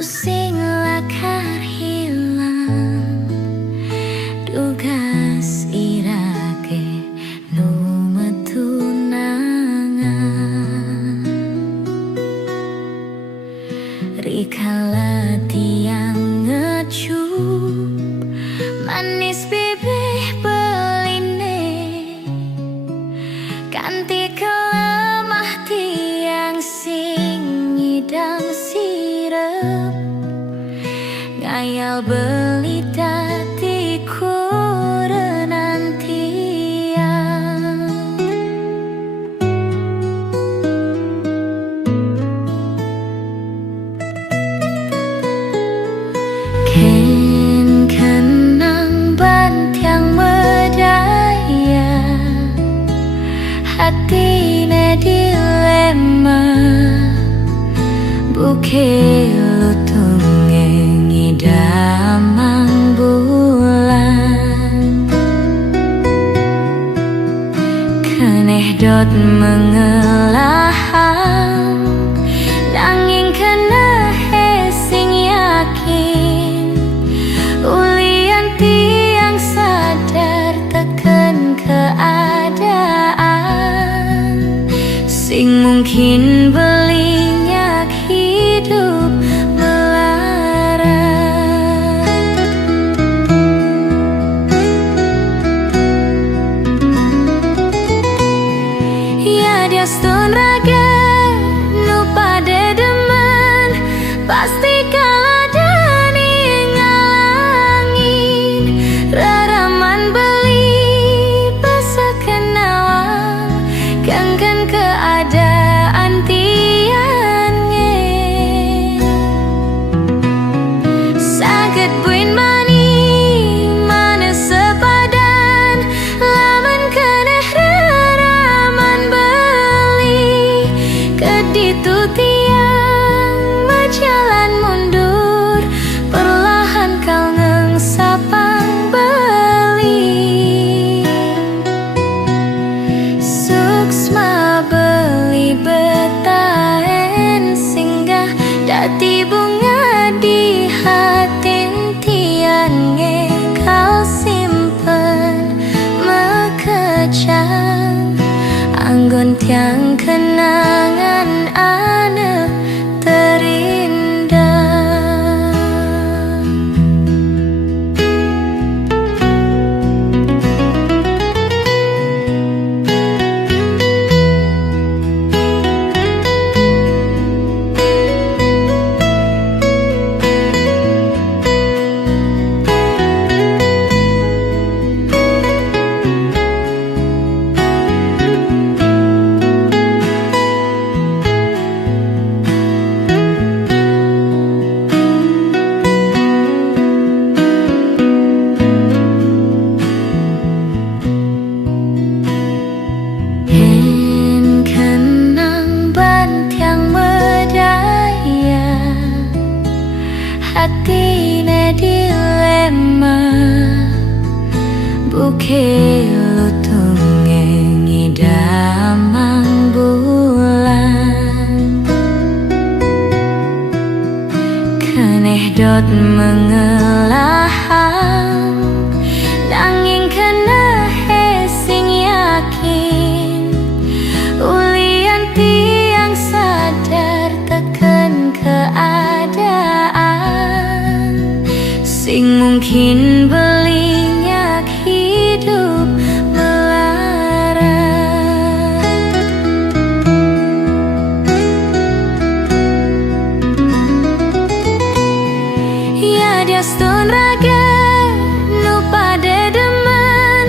Pusing lakar hilang tugas irake nu metunangan rikala tiang ngecup manis bibih beline kanti kelemah tiang sing ngidang sirep ngayal beli dati kurenan tiang ken kenang bantiang medaya hatine dilema bukit lutunge ngidamang bulan keneh dot mengelahang nanging keneh sing yakin ulian tiang sadar teken keadaan sing mungkin belinya hidup melarat. Ya dia stun raga nu pada demen pasti kalah dani ngalangin raraman beli basa kenawang ganggan keadaan tian nge saged buin mani mana sepadan laman keneh raraman beli keditu tiang berjalan mundur perlahan kau ngengsapang beli suksma beli betahen singgah dati bunga di hatin tian nge kau simpen mekecang anggon tiang kenangan ane terindah. Ken kenang bantiang medaya hatine dilema bukit lutunge ngidamang bulan keneh dot mengelahang nanging keneh sing yakin ulian tiang sadar teken keadaan sing mungkin belinya hidup melarat. Ya dia stun raga nu pada demen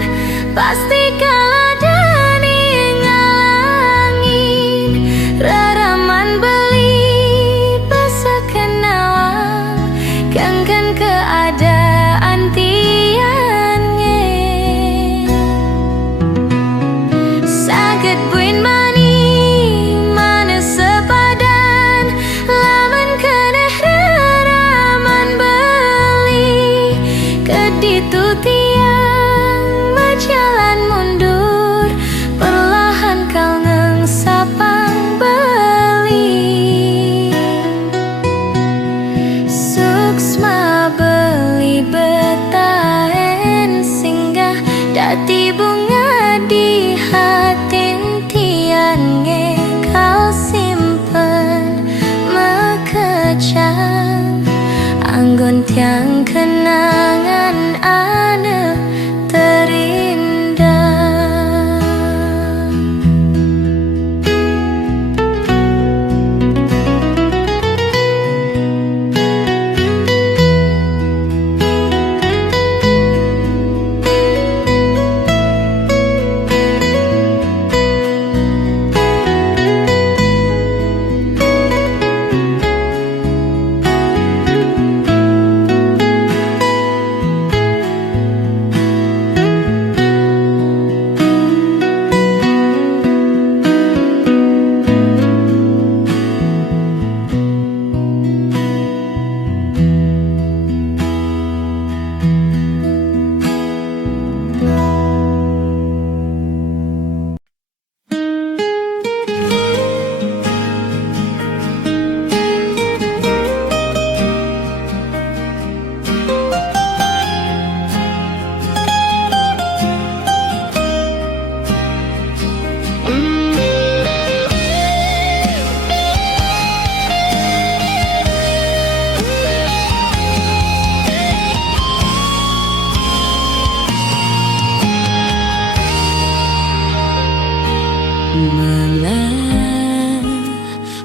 pasti kalah dani ngalangin raraman beli basa kenawang ganggan keadaan tiang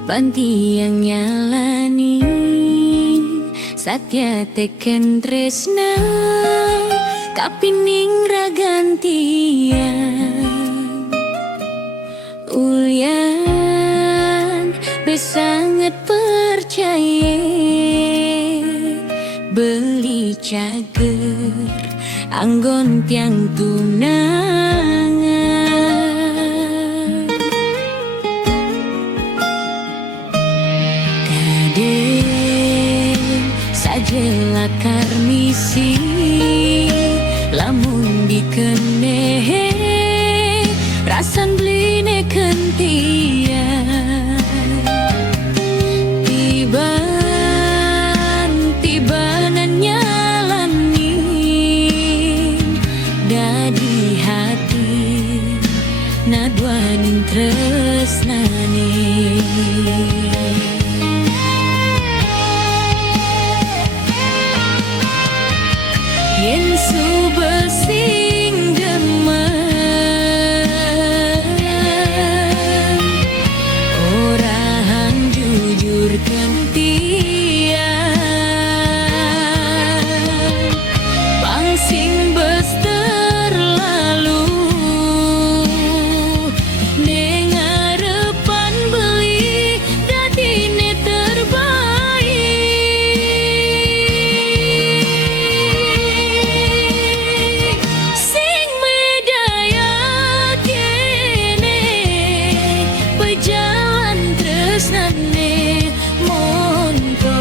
Banti yang nyalani Satya teken tresna Kapining ragantian Ulyan besangat percaya Beli cager anggon tiang tunangan Kadang sajalah karmisi lamun dikenehe rasan bline kentian tibanan nyalani dadi hati nadwaning tresnani yen subesing demen orang jujur kentian pangsing bes terlalu ning ngarepan beli dadine terbaik sing medaya kene pejalan tresnane monto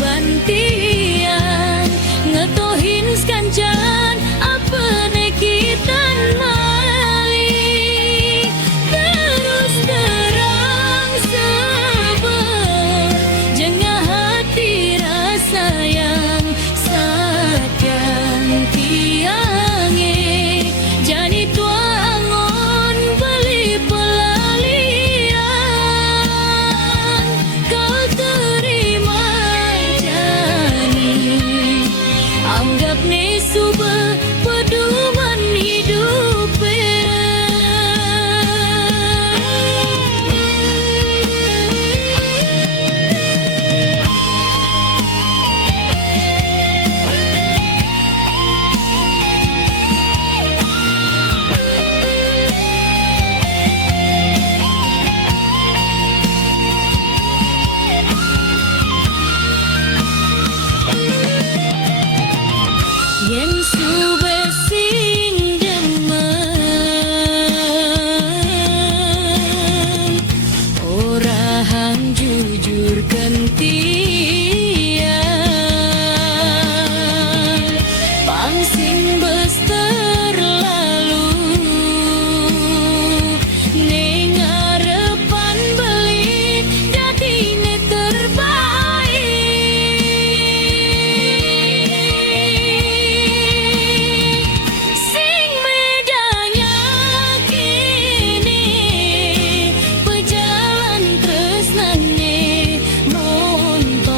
bantian ngetohin skanjan apa nekitan mali terus terang sabar jengah hati rasa yang sakyan tiange jani tua angon beli pelalian kau terima jani anggap ne suba pedoman hidup yen subesing demen orang jujur kentian pangsing bes terlalu ning ngarepan beli dadine terbaik sing medanya kene pejalan tresnane monto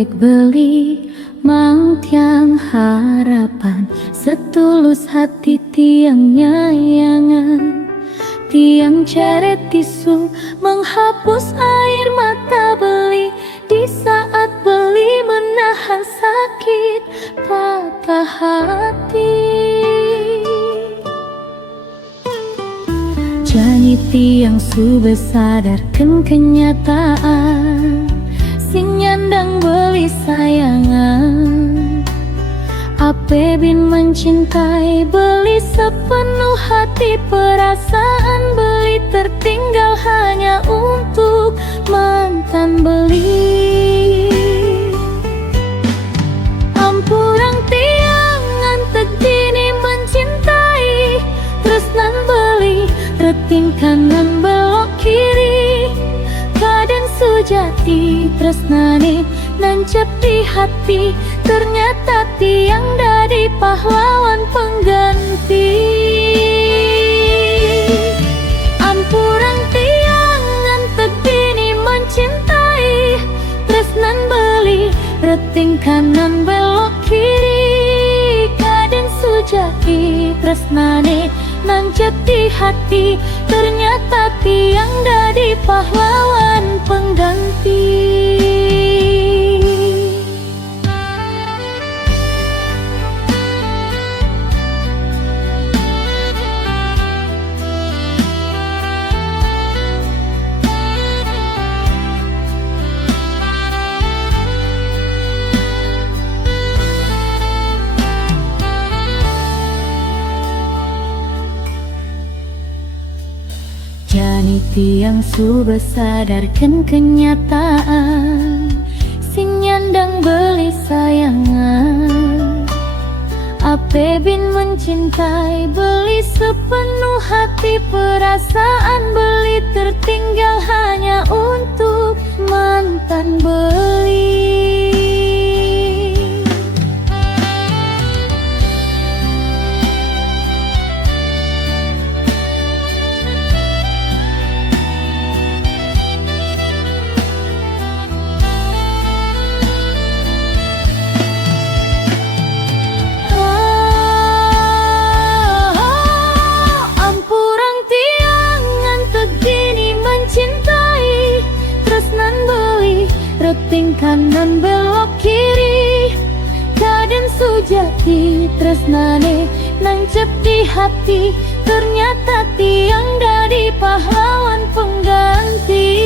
golek beli mang tiang harapan, setulus hati tiang nyayangan. Tiang ceret tisu menghapus air mata beli, di saat beli menahan sakit patah hati. Jani tiang sudah sadarkan kenyataan, sing nyandang beli sayangan. Ape bin mencintai beli sepenuh hati, perasaan beli tertinggal hanya untuk mantan beli. Ampurang tiang ngantek dini mencintai, tresnan beli reting kanan belok kiri. Kaden sujati tresnane nancep di hati, ternyata tiang dadi pahlawan pengganti. Ampurang tiang ngantek dini mencintai, tresnan beli reting kanan belok kiri. Kaden sujati tresnane nancep di hati, ternyata tiang dadi pahlawan pengganti. Jani tiang sudah sadarkan kenyataan, sing nyandang beli sayangan. Ape bin mencintai beli sepenuh hati, perasaan beli tertinggal hanya untuk mantan beli. Reting kanan belok kiri, kaden sujati tresnane nancep di hati, ternyata tiang dadi pahlawan pengganti.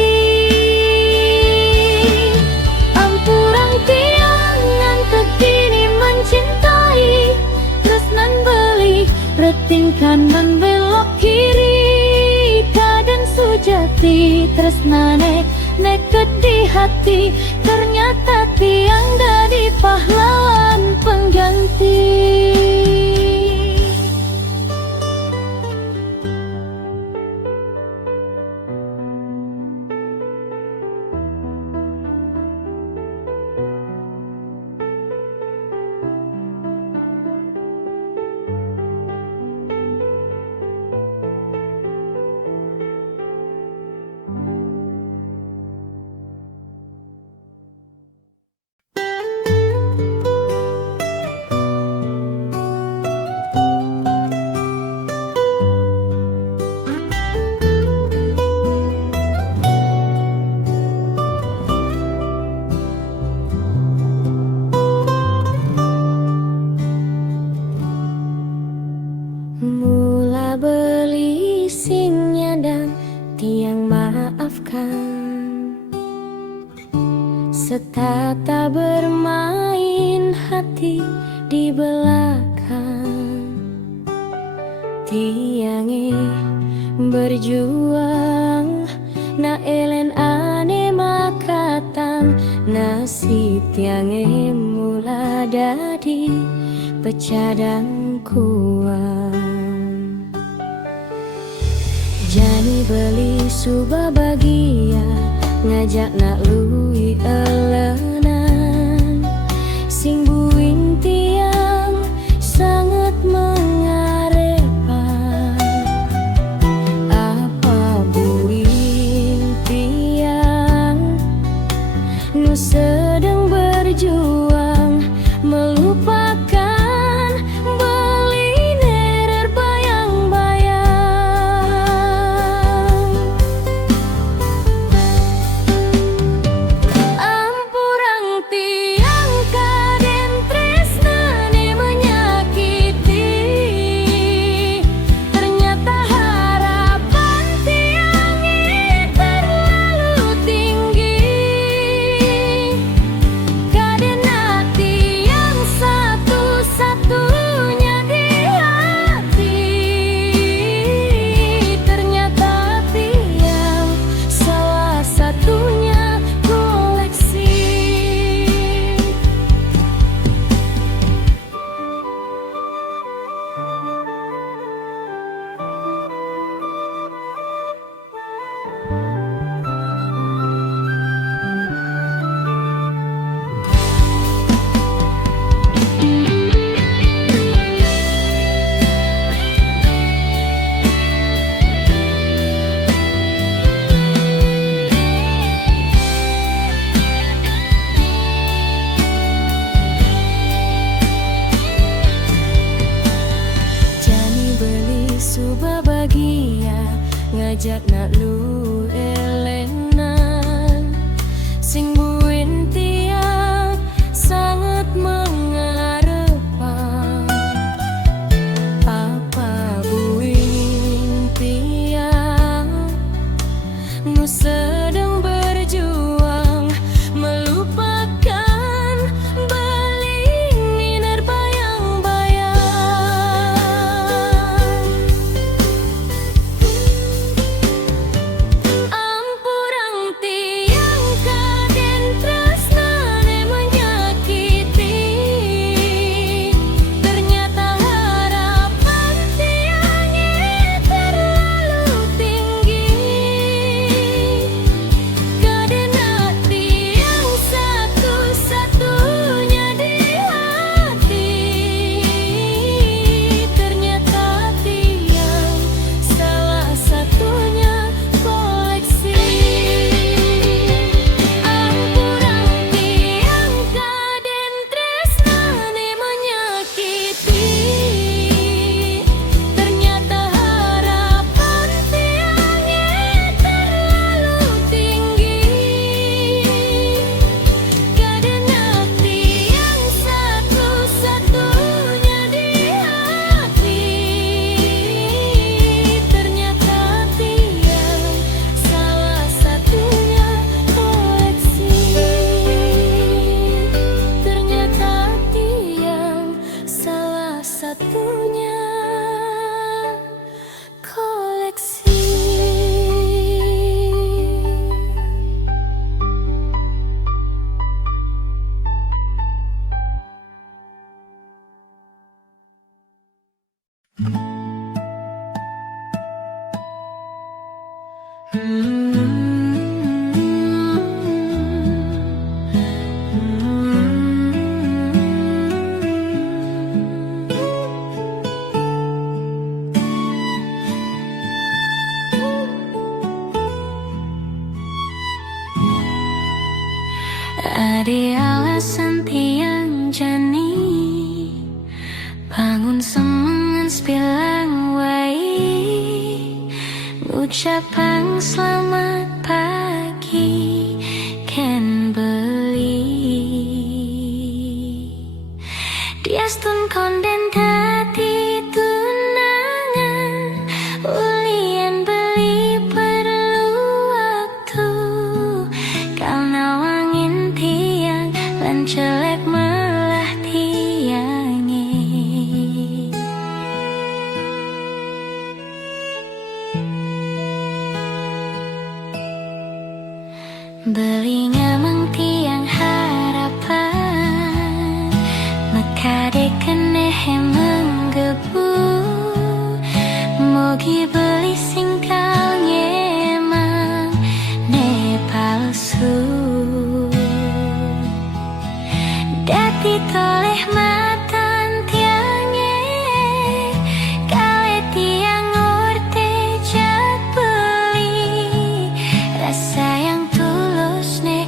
Ampurang tiang ngantek dini mencintai, tresnan beli reting kanan belok kiri. Kaden sujati tresnane neket di hati, ternyata tiang dadi pahlawan pengganti. Setata bermain hati di belakang, tiange berjuang na elen ane makatang, nasi tiange mula dadi pecadang kuang. Jani beli suba bagia ngajak nak lui elenan, sing buing tiang sangat mengarepan. Apa buing tiang nu sedang berjuang ngajak nak lu elenan sing buin tiang sangat mengharapkan apa buin tiang nu sedang berjuang melupakan beling minar bayang-bayang. Ampurang tiang kaden tresnane menyakiti, ternyata harapan tiangnya terlalu tinggi. Kadena tiang satu-satunya di hati, ternyata tiang salah satunya koleksi. Ampurang tiang kaden tresnane menyakiti, ternyata harapan tiangnya terlalu tinggi. Kadena tiang satu-satunya di hati, ternyata tiang salah satunya koleksi. Ternyata tiang salah satunya koleksi. Ada alasan tiang jani bangun semangan sepilang wai, ngucapang selamat pagi ken beli. Diastun konden dadi tunangan, ulian beli perlu waktu. Karena wangin tiang lan celek melah tiange. Beli ngamang tiang harapan, makade kenehe menggebu. Mogi beli singkal nyemang ne palsu. Dati toleh matan tiangnya, kale tiang orte jak beli. Rasa yang tulus ne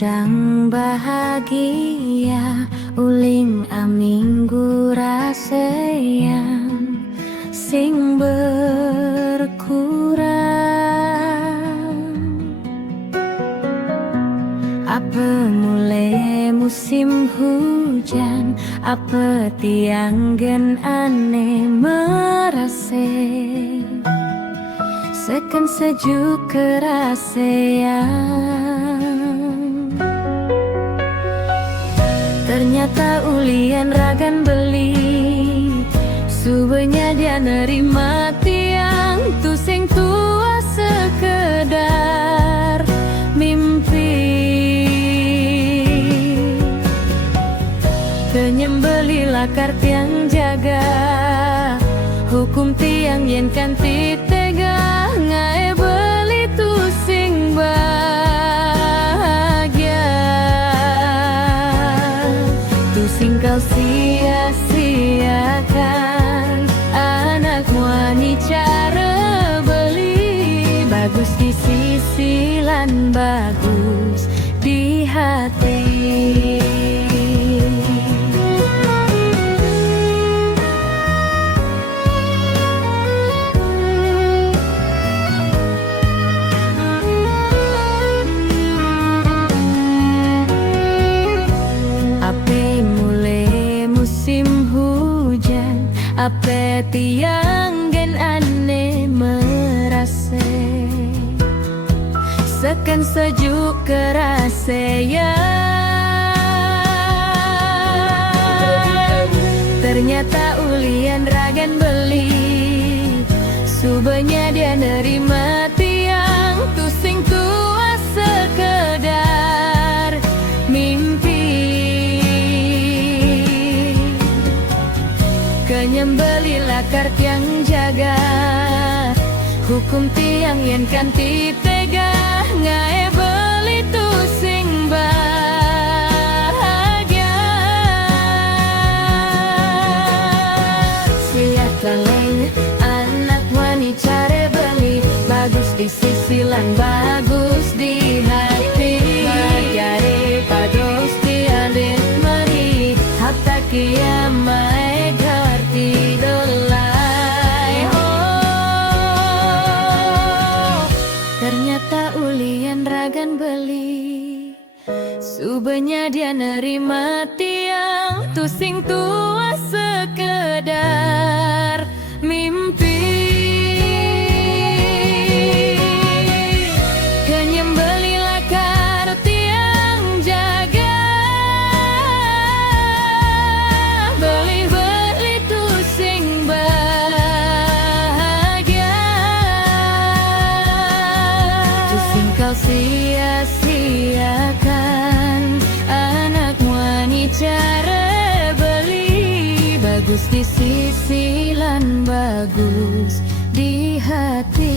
sedang bahagia, uling aminggu raseyang sing berkurang. Apa mulai musim hujan, apa tiang gen aneh merase, sekan sejuk kerasean. Ternyata ulian ragan beli, subenya dia nerima tiang tu sing tua sekedar mimpi. Penyembeli lakar tiang jaga, hukum tiang yen kanti tega, ngae beli tu sing bahagia. Tu sing kau sia-siakan, anakmu ani cara beli, bagus di sisi lan bagus di hati. Apa tiang gen aneh merase, sekan sejuk kerasean. Ternyata ulian ragan beli, subenya dia nerima tiang tu sing tua sekedar mimpi. Kenyembeli lakar tiang jaga, hukum tiang yen kanti tega, ngae beli tu sing bahagia. Siap kaleng anak wani care beli, bagus di sisi lan bagus di hati. Magyare bagus di alit mari, hatta kiamat dolai. Oh, ternyata ulian ragan beli, subenya dia nerima tiang tu sing tua sekedar mimpi. Kenyembeli lakar tiang jaga, beli tu sing bahagia. Tu sing kau sia-siakan, anakmu ani cara beli, bagus di sisi lan bagus di hati.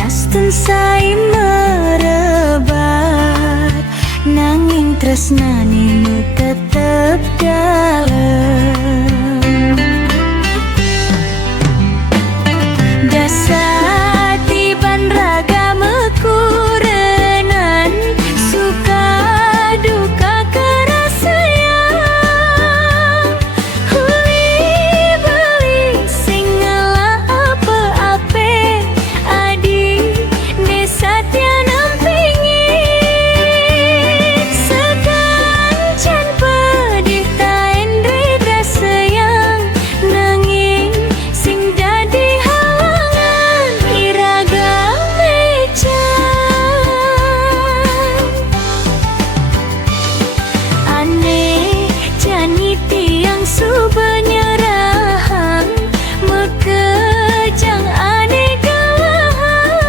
Diastun sai merebat, nanging tresnane nu tetep dalem. Dasar tiban raga mekurenan, suka duka kerasayang. Huli beli sing ngalah apa-ape, adi nesatya nampingin. Sekancan pedih taen reda sayang, nanging sing dadi halangan iraga mecan. Aneh jani tiang subenyerahang, mekejang aneh galahang.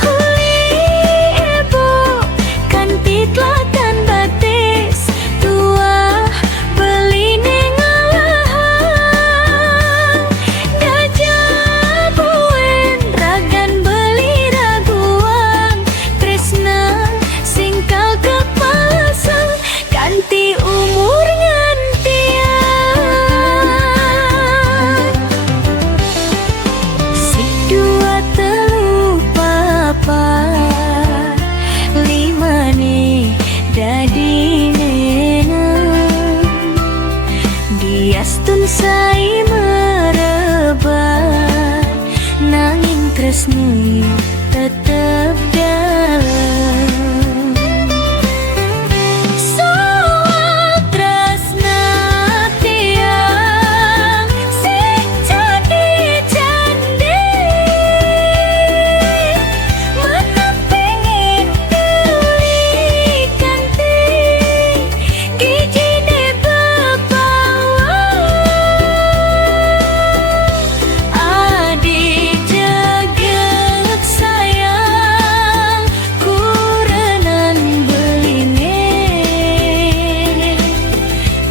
Huli ebo kanti telakan batis, tuah beli nengalahang. Dajah buen ragan beli raguang, tresna singkal kepalasang kanti umur ngantian. Si dua telu papat, lima nih dadi nenang. Diastun sai merebat, nanging tresnu tetep dalem. Soal tresna tiang sing jadi candi, mana pengen beli kanti, gijine bebawa. Adi jagat sayang, kurenan beline.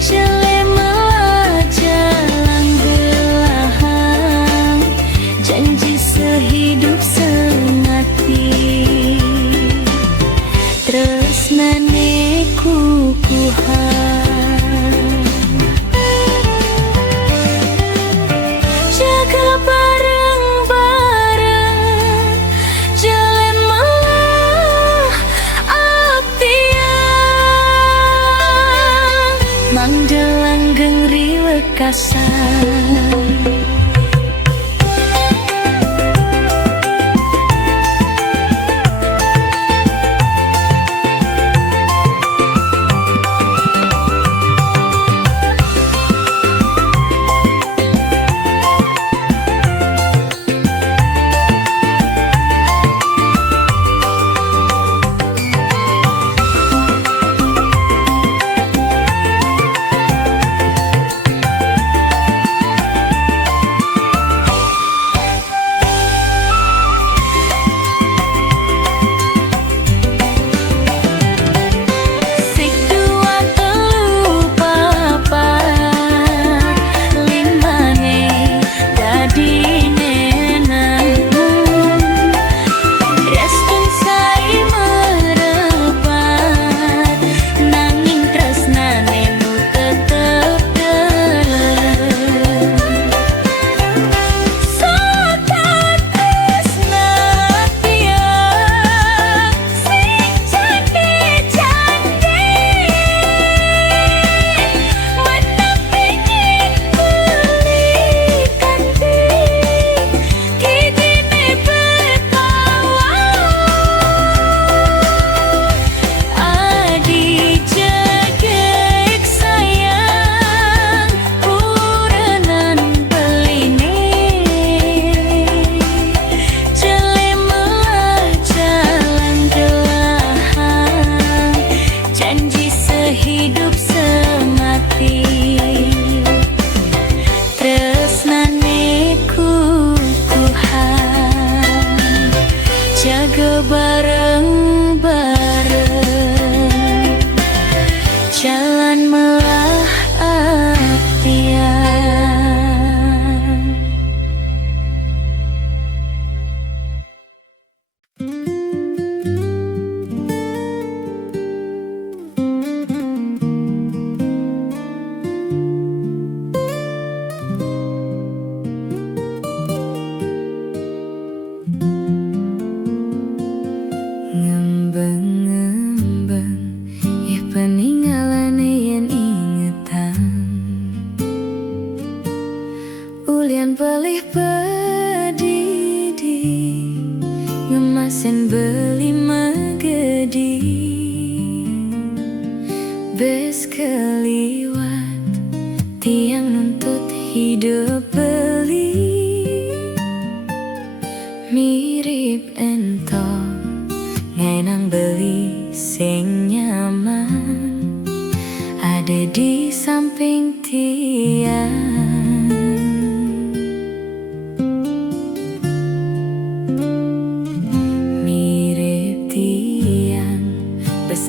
Jelemalah jalan gelahang, janji sehidup semati. Tresnane kukuhan, jaga bareng-bareng, jelemalah aptian. Mangdelanggeng riwekasan.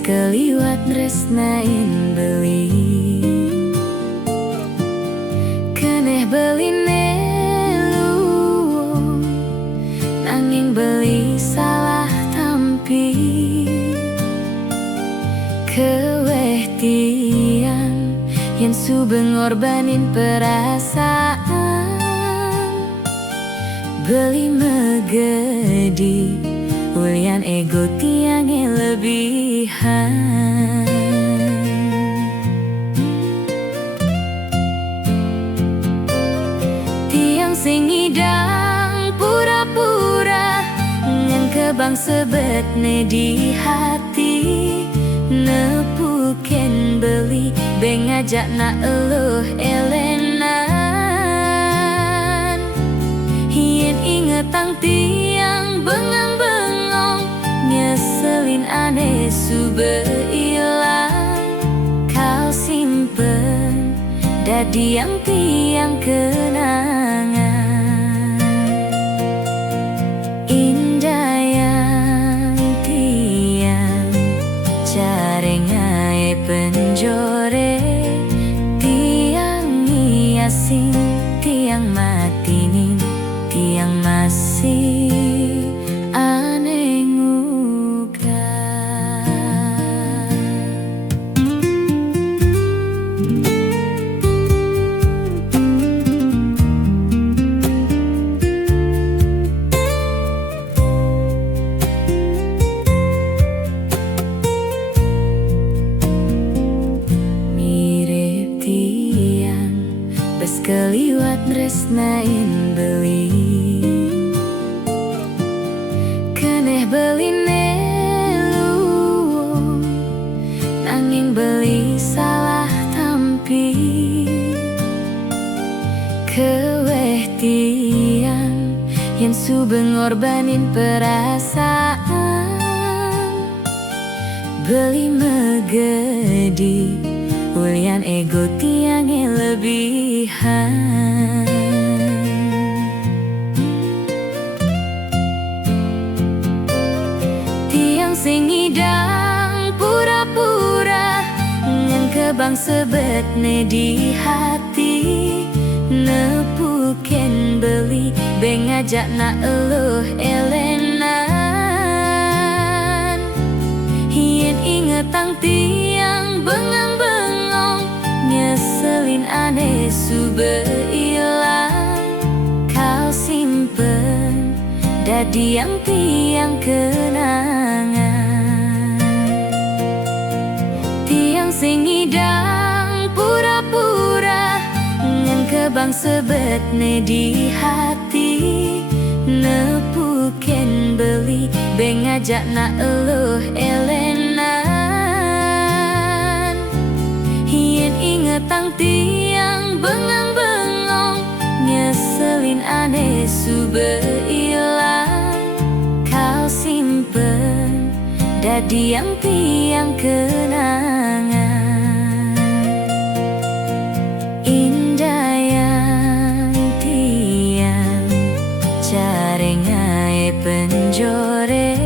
keliwat tresnain beli, keneh beline luwung, nanging beli salah tampi. Keweh tiang yen subeng ngorbanin perasaan, beli megedi ulian ego tiangnya lebihan. Tiang sing ngidang pura-pura ngan kebang sebetne di hati, nepuken beli bengajak na eluh elenan. Hien ingetang tiang bengang-bengong, nyeselin aneh sube ilang. Kau simpen dadi yang tiang kenangan, indah yang tiang carengai penjore. Tiang hiasin, tiang matinin, tiang masih aneh nguga. Mirip tiang bes keliwat tresnain beli, keneh beline luwung, nanging beli salah tampi. Keweh tiang yen subeng ngorbanin perasaan, beli megedi ulian ego tiangnya lebihan. Tiang sing ngidang pura-pura ngan kebang sebetne di hati, nepuken beli bengajak na eluh elenan. Hien ingetang tiang bengang-bengong, nyeselin aneh sube ilang. Kau simpen dadi yang tiang kenangan, tiang sing ngidang pura-pura ngan kebang sebetne di hati, nepuken beli bengajak na eluh elenan. Hien ingetang tiang bengang-bengong, nyeselin aneh sube ilang. Kau simpen dadi yang tiang kenangan, indah yang tiang carengai penjore.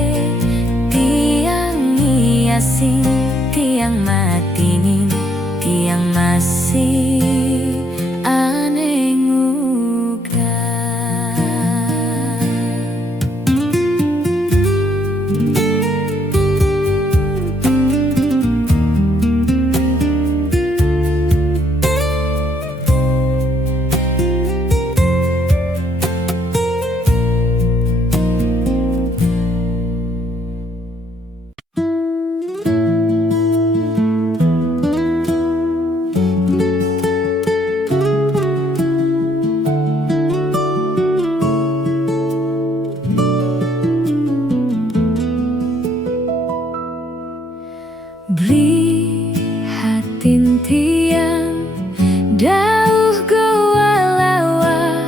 Tiang hiasin, tiang matinin, tiang masih aneh nguga. Beli hatin tiang dauh goa lawa,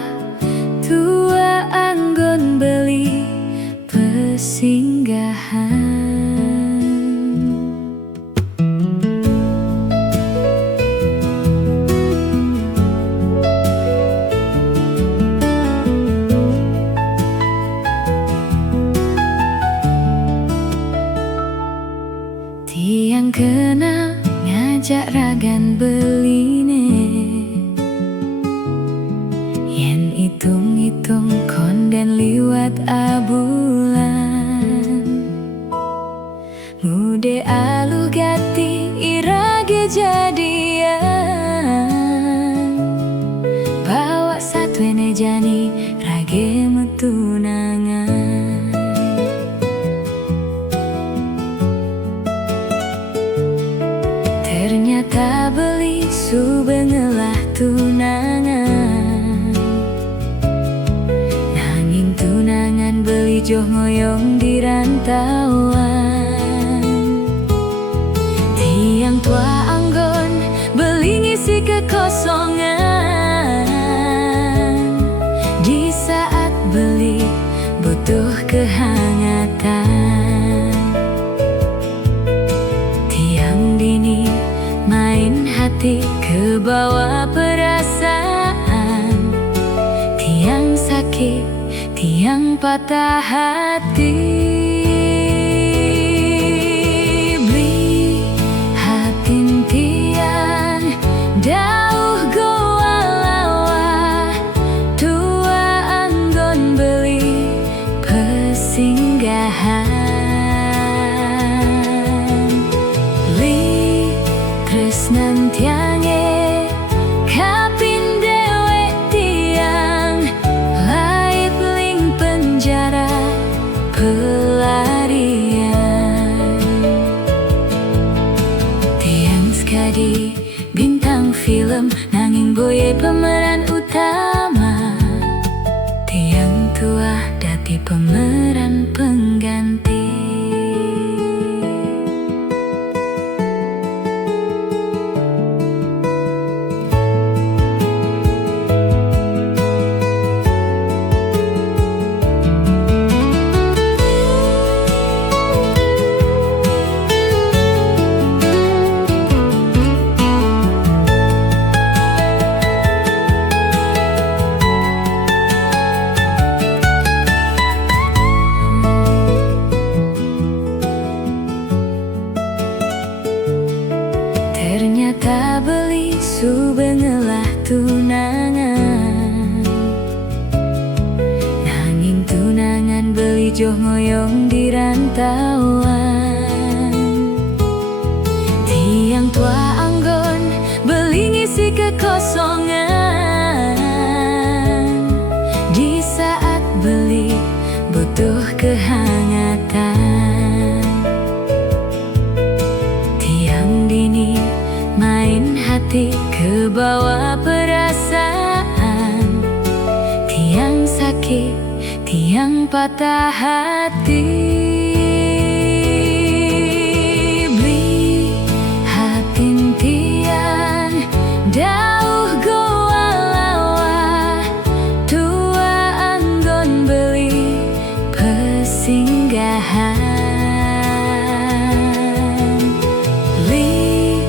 tua anggon beli pesinggahan. Tiang kena ngajak ragan beline, yen itung-itung konden liwat abulan. Mude alu gati irage jadian, bawa satwene jani rage metunangan. Ternyata beli subengelah tunangan, nanging tunangan beli joh ngoyong di rantauan. Tiang tua anggon beli ngisi kekosongan, di saat beli butuh kehangatan. Tiang dini main hati ke bawah perasaan, tiang sakit, tiang patah hati. Beli hatin tiang dauh goa lawa, tua anggon beli pesinggahan. Li tresnan tiange kapin dewe tiang, laip ling penjara pelarian. Tiang sekadi bintang film, nanging boye pemeran utama. Tiang tua dati pemeran pengganti. Ternyata beli subengelah tunangan, nanging tunangan beli joh ngoyong di rantauan. Tiang tua anggon beli ngisi kekosongan, di saat beli butuh kehangatan. Tiang dini main hati ke bawah perasaan, tiang sakit, tiang patah hati. Beli hatin tiang dauh goa lawa, tua anggon beli pesinggahan. Li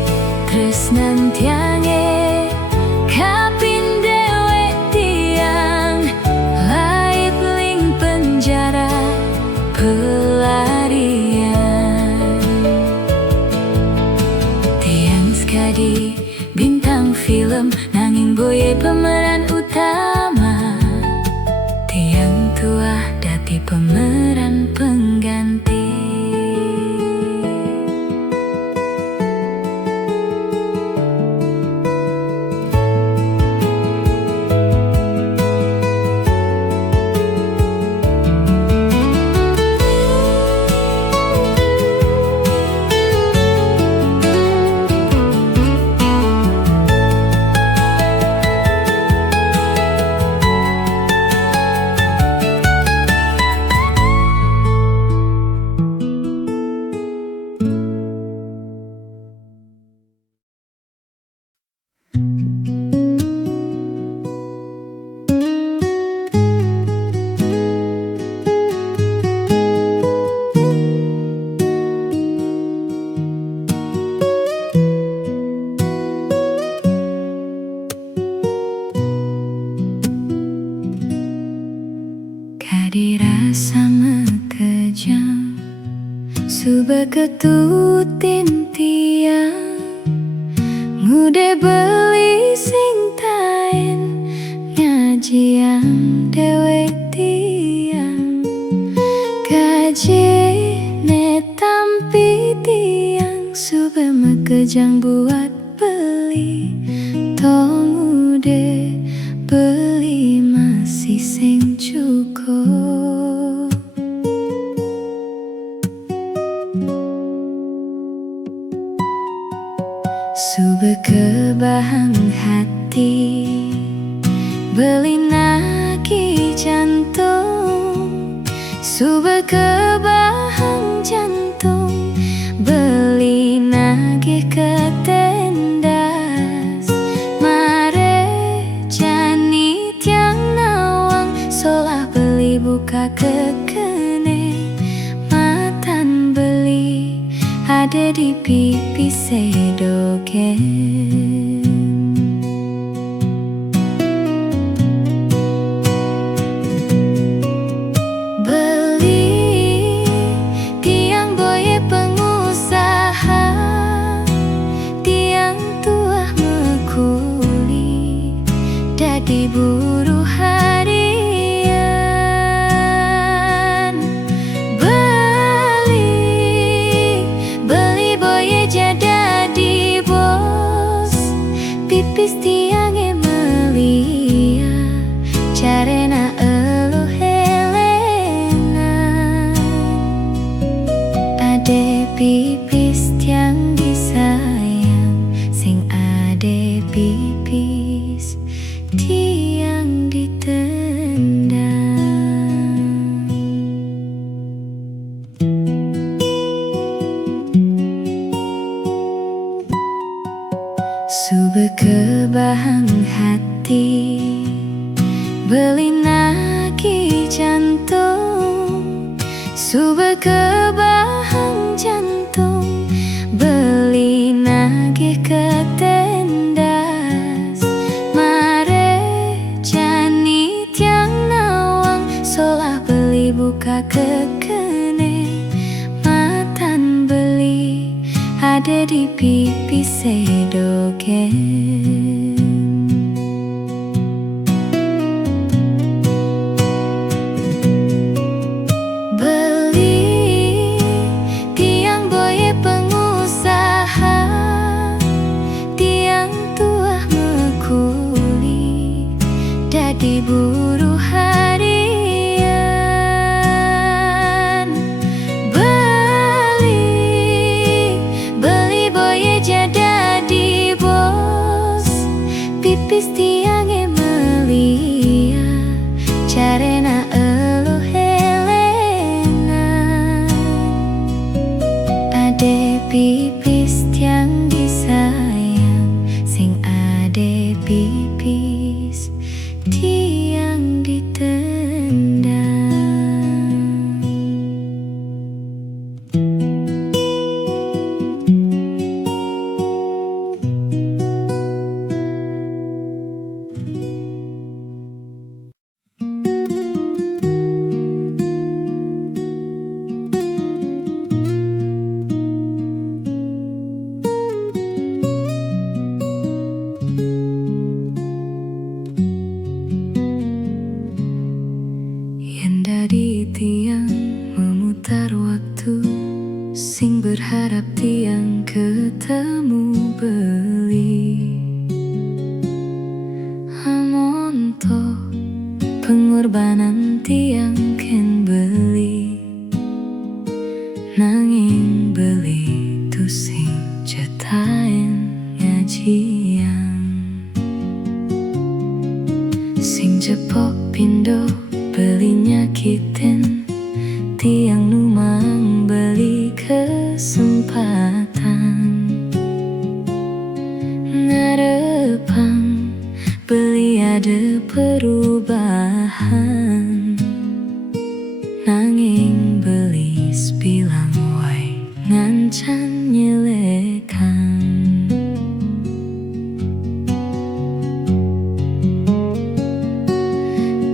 tresnan tiange kapin dewe tiang, laip ling penjara pelarian. Tiang sekadi bintang film, nanging boye pemeran utama. Tiang tua dati pemeran pengganti. dirasa mekejang, subeketut tinti tiang ngude beli sing tain ngajian dewe tiang gaji netampi tiang sube mekejang buat beli tong ude beli masih sing cukup. Sube kebahang hati beli naki jantung, sube kebahang jantung beli nagi ketendas mare jani tiang nawang solah beli buka kekene matan beli ada di pipi sedogen. Beli tiang boye pengusaha, tiang tua mekuli dadi buruh harian. Beli boye jadi bos, pipis tiange melia carena elu helena. Ade pipis tiang disayang, sing ade pipis tiang ditendang. Sube kebahang hati beli naki jantung, sube kebahang jantung beli nagi ketendas mare jani tiang nawang solah beli buka kekene matan beli ada di pipi sedogen. Beli tiang boye pengusaha, tiang tua mekuli dadi buruh harian. Beli boye jadi bos, pipis tiange melia carena elu helena. Ade pipis tiang disayang, sing ade pipis tiang ditendang. Yang dari tiang memutar waktu, sing berharap tiang ketemu beli. Amonto pengorbanan tiang ken beli, nanging beli tu sing cetain ngajian, sing jepok pindo beli nyakitin tiang numang beli kesempatan. Ngarepang beli ada perubahan, nanging beli bilang wai ngancan nyelekan.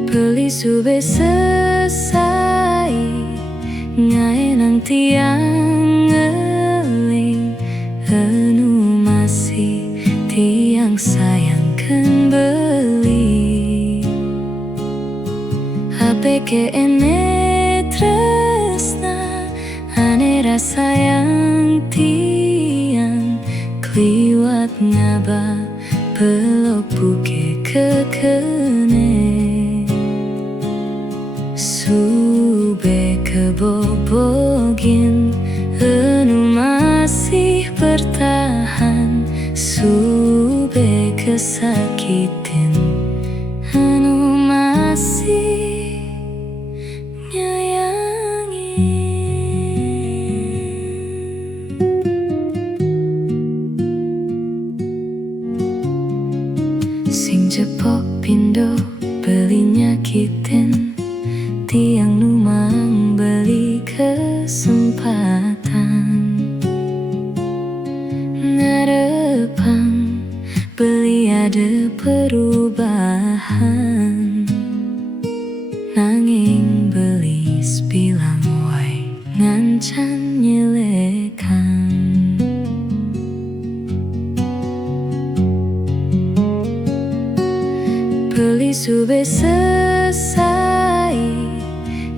Beli sube selesai ngae nang tiang ngeling Apeke ene tresna ane rasa yang tiang kliwat ngaba pelok buke kekene sube kebobogin enu masih bertahan sube kesakitin anu masih sing jepok pindo beli nyakitin tiang numang beli kesempatan ngarepang beli ada perubahan nanging beli bilang wai ngancan nyelekan beli sube selesai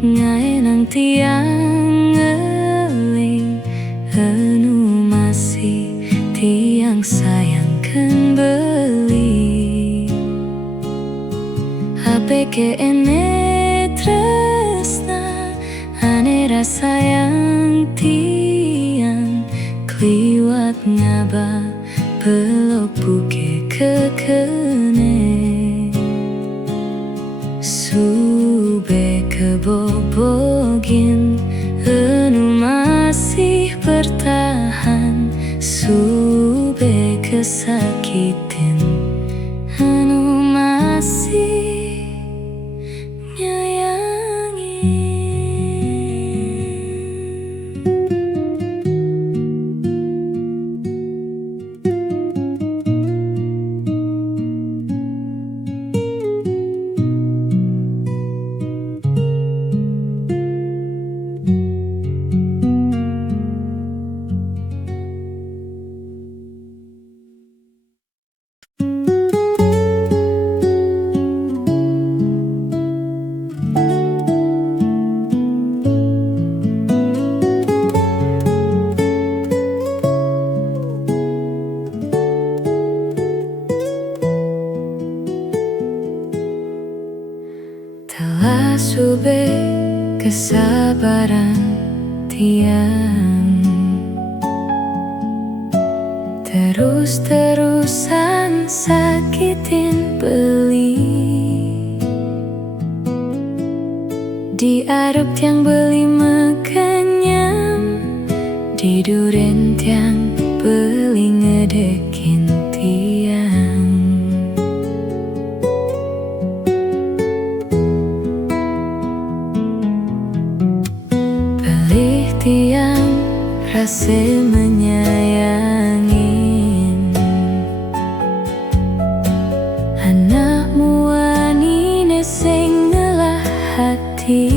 ngae nang tiang ngeling anu masih tiang sayangkan beli apeke ene tresna ane rasa yang tiang kliwat ngaba pelok buke kekene sube kebobogin enu masih bertahan sube kesakitin anu masih nyayangi telah sube kesabaran tiang terus-terusan sakitin beli diarep tiang beli makanyam diduren tiang beli ngedekin tiang tiang rasa menyayangin anakmu anine sing ngelah hati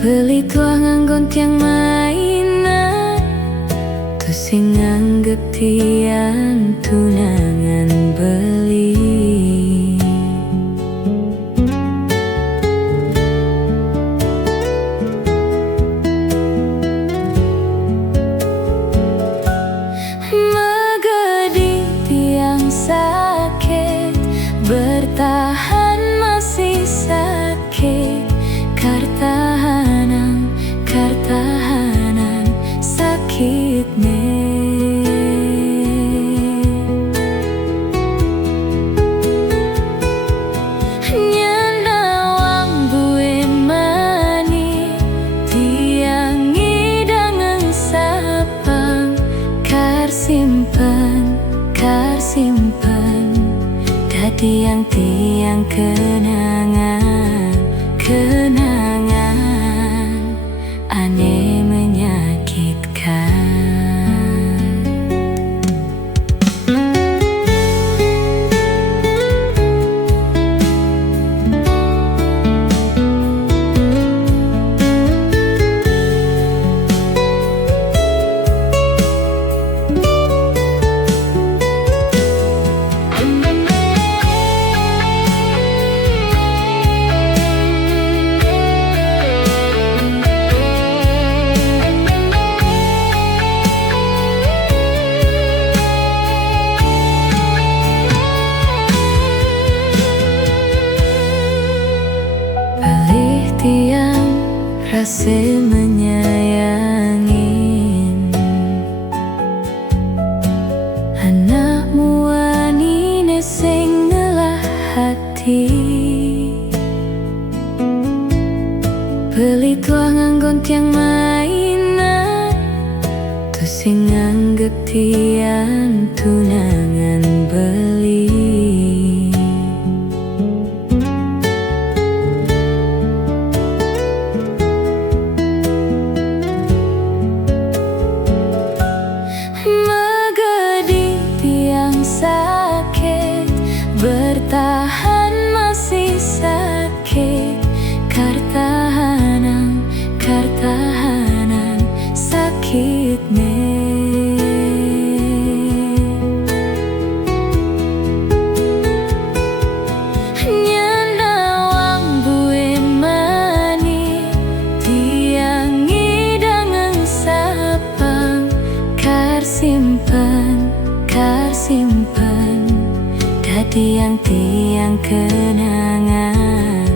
beli tua nganggon tiang mainan tu sing nganggep tiang tunangan beli bertahan masih sakit kartahanan sakit nyanawang bue mani tiang idangan sapang kar simpan tiang kenangan aneh menyakitkan rasa menyayangin anakmu wanine sing ngelah hati. Beli tua nganggon tiang mainan tu sing nganggep tiang tunangan beli. Megedi tiang sakit, bertahan masih sakit. Kartahanan sakit nyanawang buen mani tiang idangan sapang kar simpan dadi yang tiang kenangan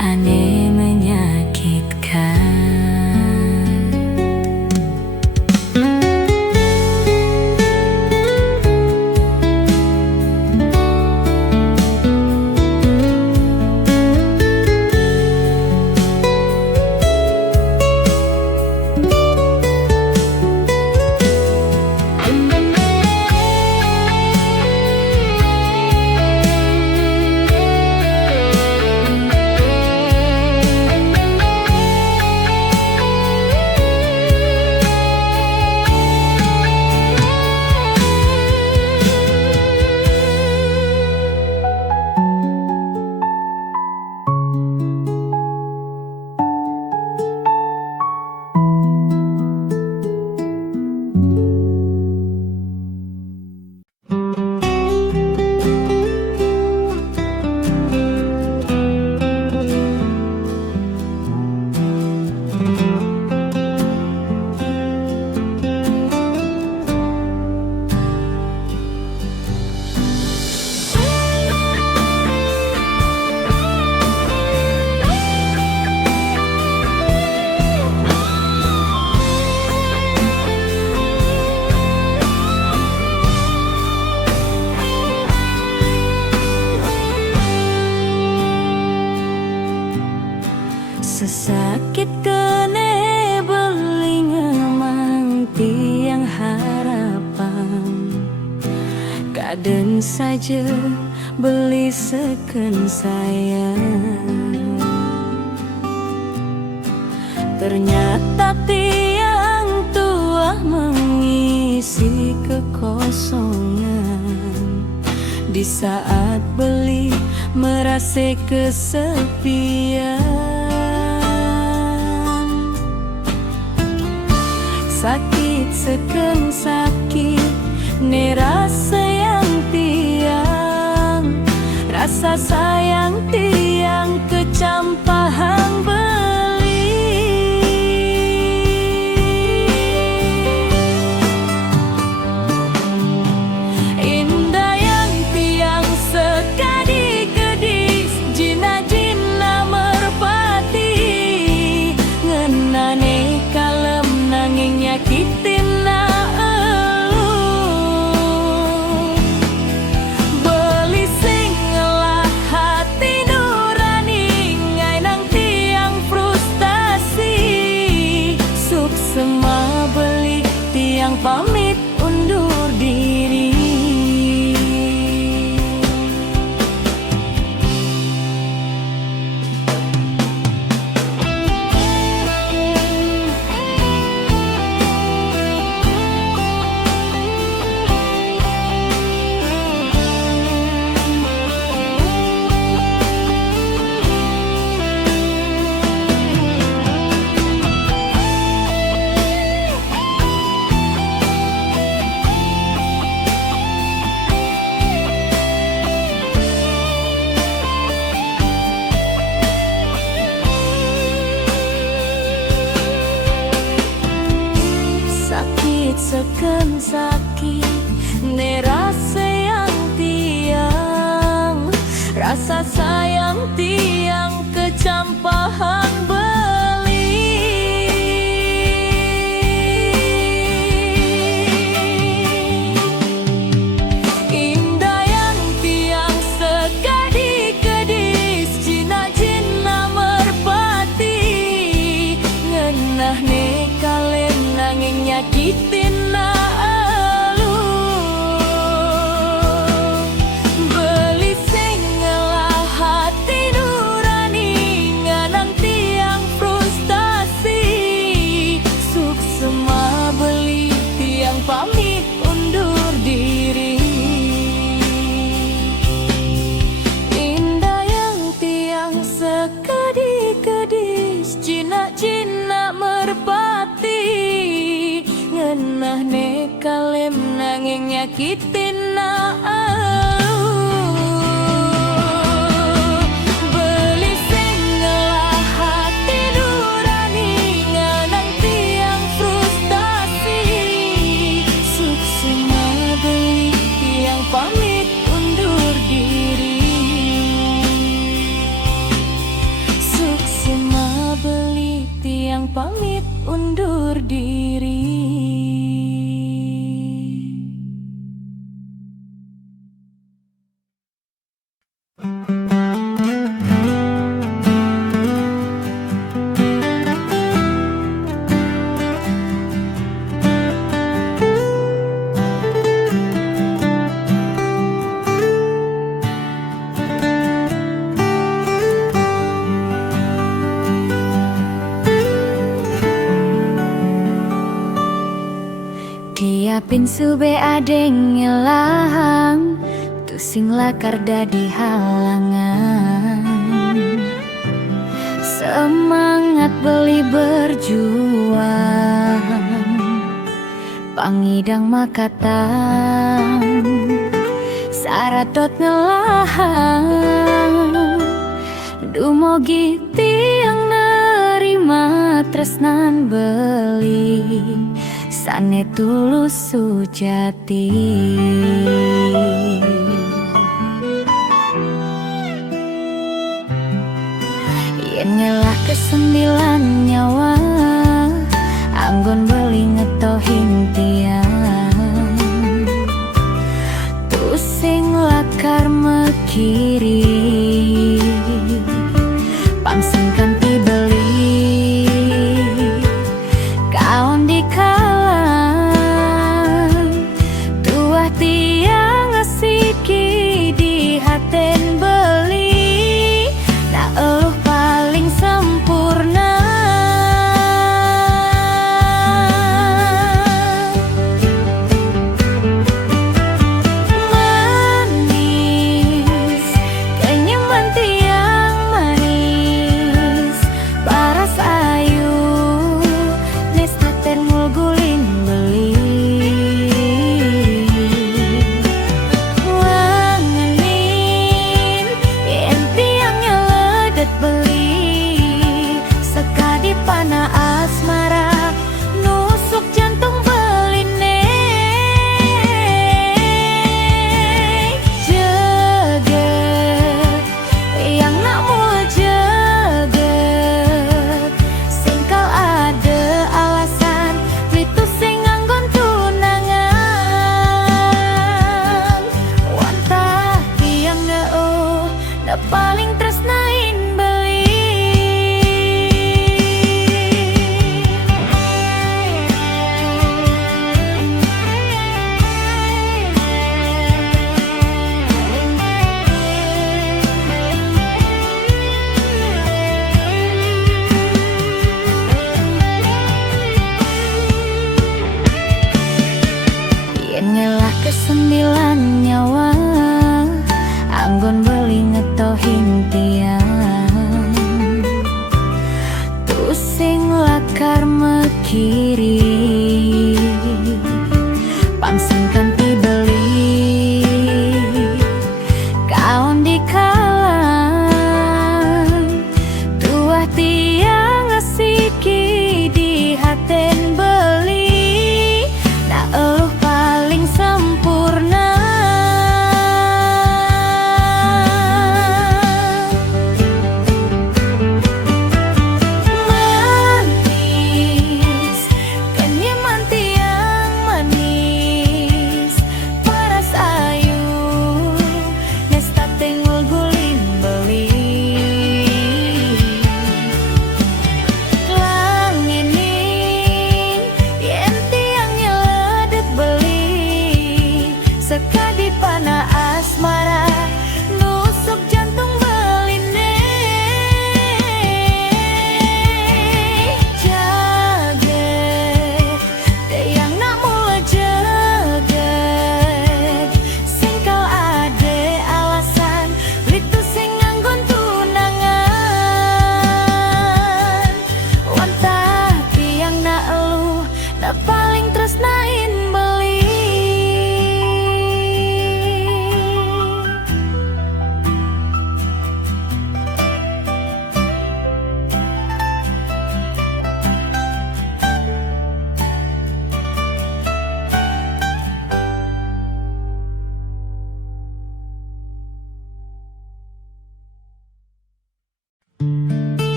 aneh menyakitkan. Sesakit kene beli ngemang tiang harapan, kadang saja beli seken sayang. Ternyata tiang tua mengisi kekosongan di saat beli merasa kesepian. Sakit seken sakit ne rasa yang tiang, rasa sayang tiang kecampahan beli. Indah yang tiang sekadi-kadi jina-jina merpati ngenane kalem nanging nyakitin na elu. Beli sing ngelah hati nurani ngai nang tiang frustasi. Suksema beli tiang pamit undur diri. Seken sakit ne rasa yang tiang, rasa sayang tiang ke nanging nyakitin na beli sing ngelah hati nurani nganang tiang frustasi suksema beli tiang pamit undur diri suksema beli tiang pamit undur diri. Tiapin sube adeng ngelahang tu sing lakar dadi halangan semangat beli berjuang pangidang makatang saratot ngelahang dumogi tiang nerima tresnan beli sane tulus sujati yen ngelah kesembilan nyawa anggon beli ngetohin tiang terus sing lakar mekiri pamsengkan ti beli kaon di tiang asiki di haten beli na eluh paling sempurna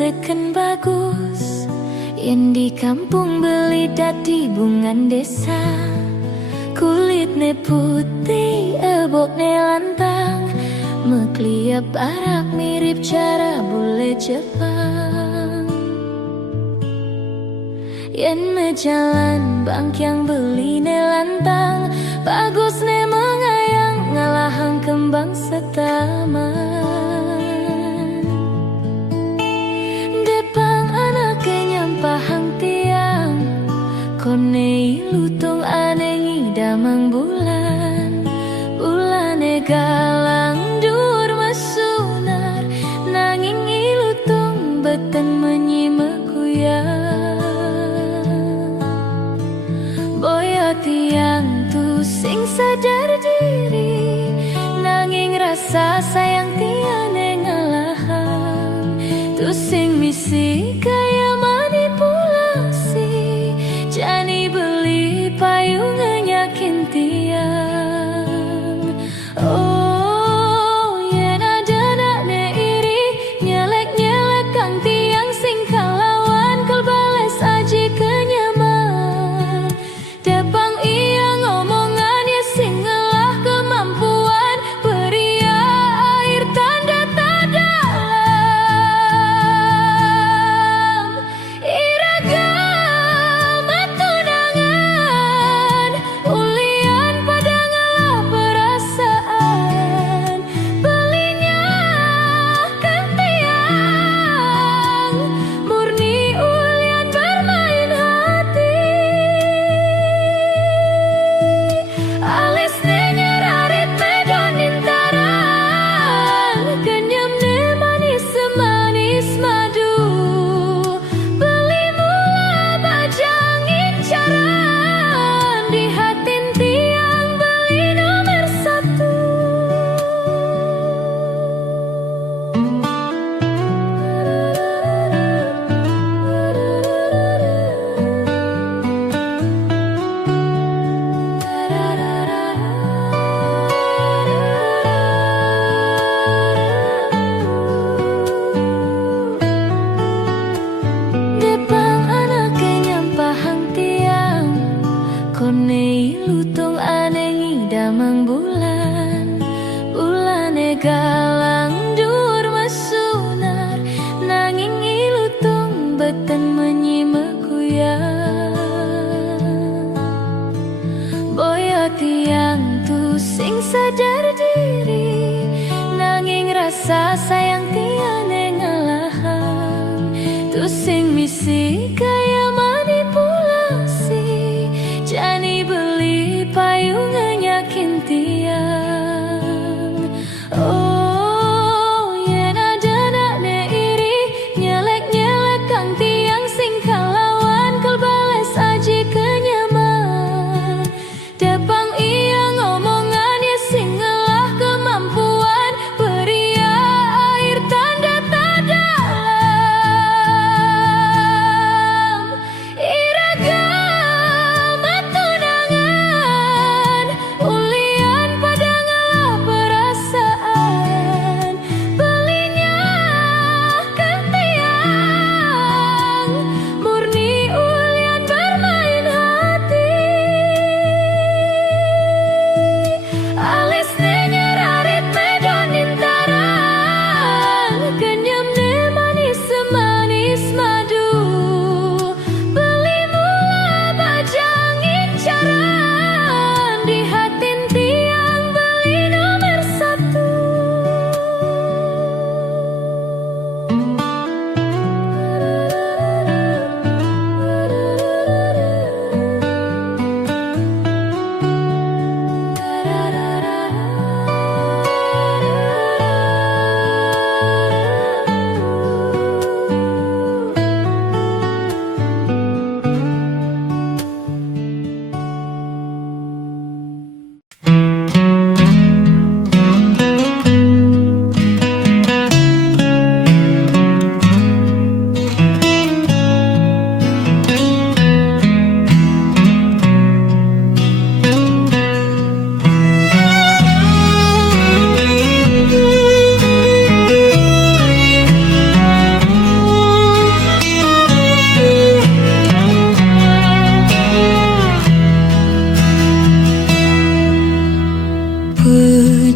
seken bagus, yen di kampung beli dadi bungan desa. Kulitne putih, ebokne lantang, mekliap barak mirip cara bule Jepang. Yen mejalan bangkyang beline lantang, bagusne mengayang ngalahang kembang setaman. Depang anake nyampahang tiang, kone lutung anengi damang bulan. Bulane galang dur masunar, nanging ilutung beten menyimak kuyang. Boyo tiang tu sing sadar diri, nanging rasa sayang tiane ngalahan. Tu sing misi kaya manipulasi, jani beli payung nyakin tiang. Oh, yen ada nakne iri, nyelek-nyelek kang tiang sing kalawan kul bales aji kenyaman. Depang iya ngomongan ya sing ngelah kemampuan, beria air tanda dalam. Iragam tunangan, ulian pada ngalah perasaan. Belinya kan tiang, murni ulian bermain hati. Alisne nyerarit medon intaran, kenyamne manis semanis madu. Beli mula bajang incaran, di hatin tiang beli nomor satu. Depang anake nyampahang tiang, kone lutung anengi damang bulan. Bulane galang dur masunar, nanging ilutung beten menyimak kuyang. Boyo tiang tu sing sadar diri, nanging rasa sayang tiane ngalahan. Tu sing misi kaya manipulasi, jani beli payung nyakin tiang. Oh, yen ada nakne iri, nyelek-nyelek kang tiang sing kalawan kul bales aji kenyaman. Depang iya ngomongan ya sing ngelah kemampuan, beria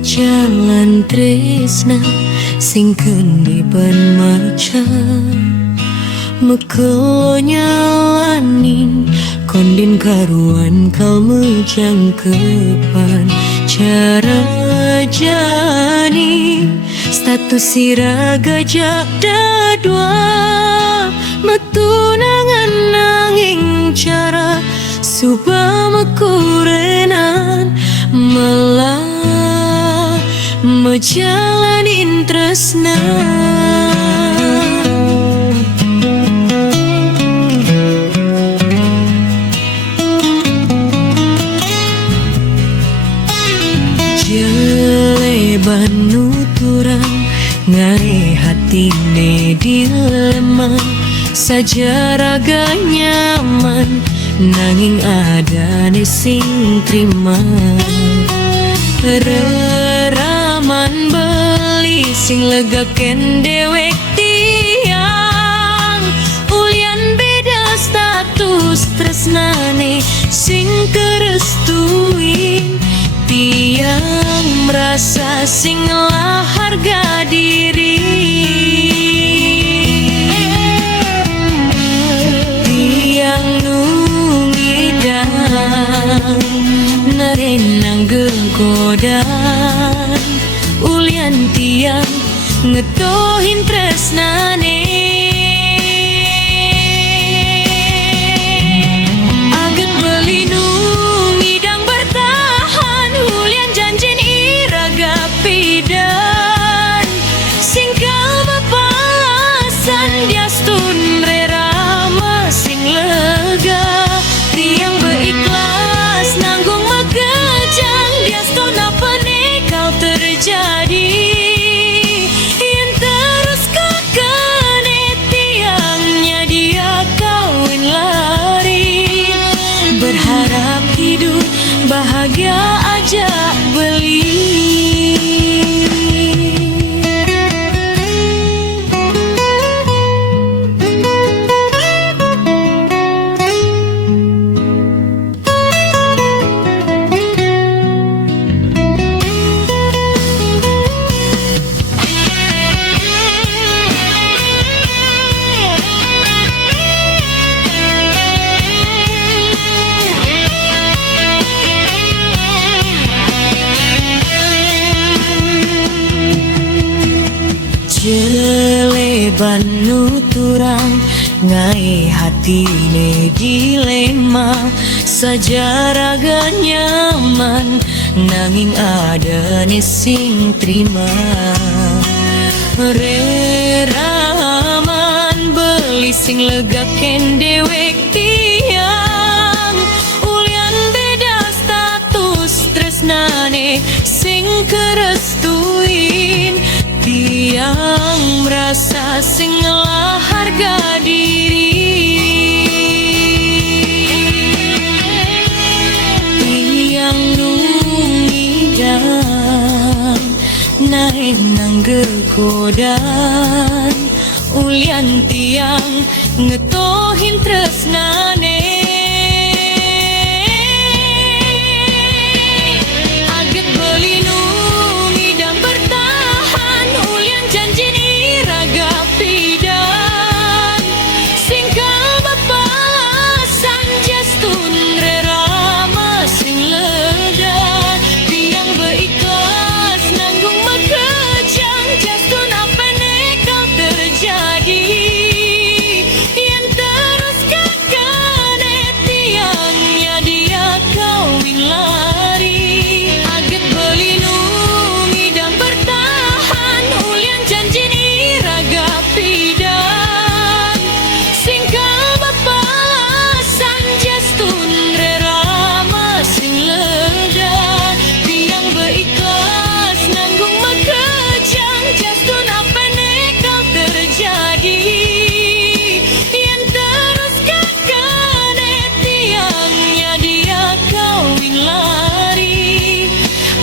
jalan tresna sing kendi ben maca mekelo nyalaning kondin karuan kal mejangkepan cara jani status siraga jak dadua metunangan nanging cara subah mekurenan malah menjalanin tresna jeleban nuturang ngai hatine dilema saja raga nyaman nanging ada sing trima reraman beli sing legaken dewek tiang ulian beda status tresnane sing kerestuin tiang merasa sing lah harga diri tiang nungidang narenang gegodan ulian tiang ngetohin tresnane aget beli nungidang bertahan ulian janjin iraga pidan singkal bepalasan diastun rerama sing lega tiang berikhlas nanggung makejang diastun apa kau terjadi yang terus kakane tiangnya dia kawin lari berharap hidup bahagia aja beli jeleban nuturang ngai hatine dilema saja raga nyaman nanging ada sing trima reraman beli sing legaken dewek tiang ulian beda status tresnane sing kerestuin tiang merasa sing lah harga diri tiang nungidang naenang gegodan ulian tiang ngetohin tresnane aget beli nungidang bertahan ulian janjin iraga pidan singkal bepalasan justun rerama sing ledan tiang berikhlas nanggung makejang justun apa kau terjadi yang terus kakane tiangnya dia kawin lari aget beli nungidang bertahan ulian janjin iraga pidan singkal bepalasan justun rerama sing ledan tiang berikhlas nanggung makejang justun apa kau terjadi yang terus kakane tiangnya dia kawin lari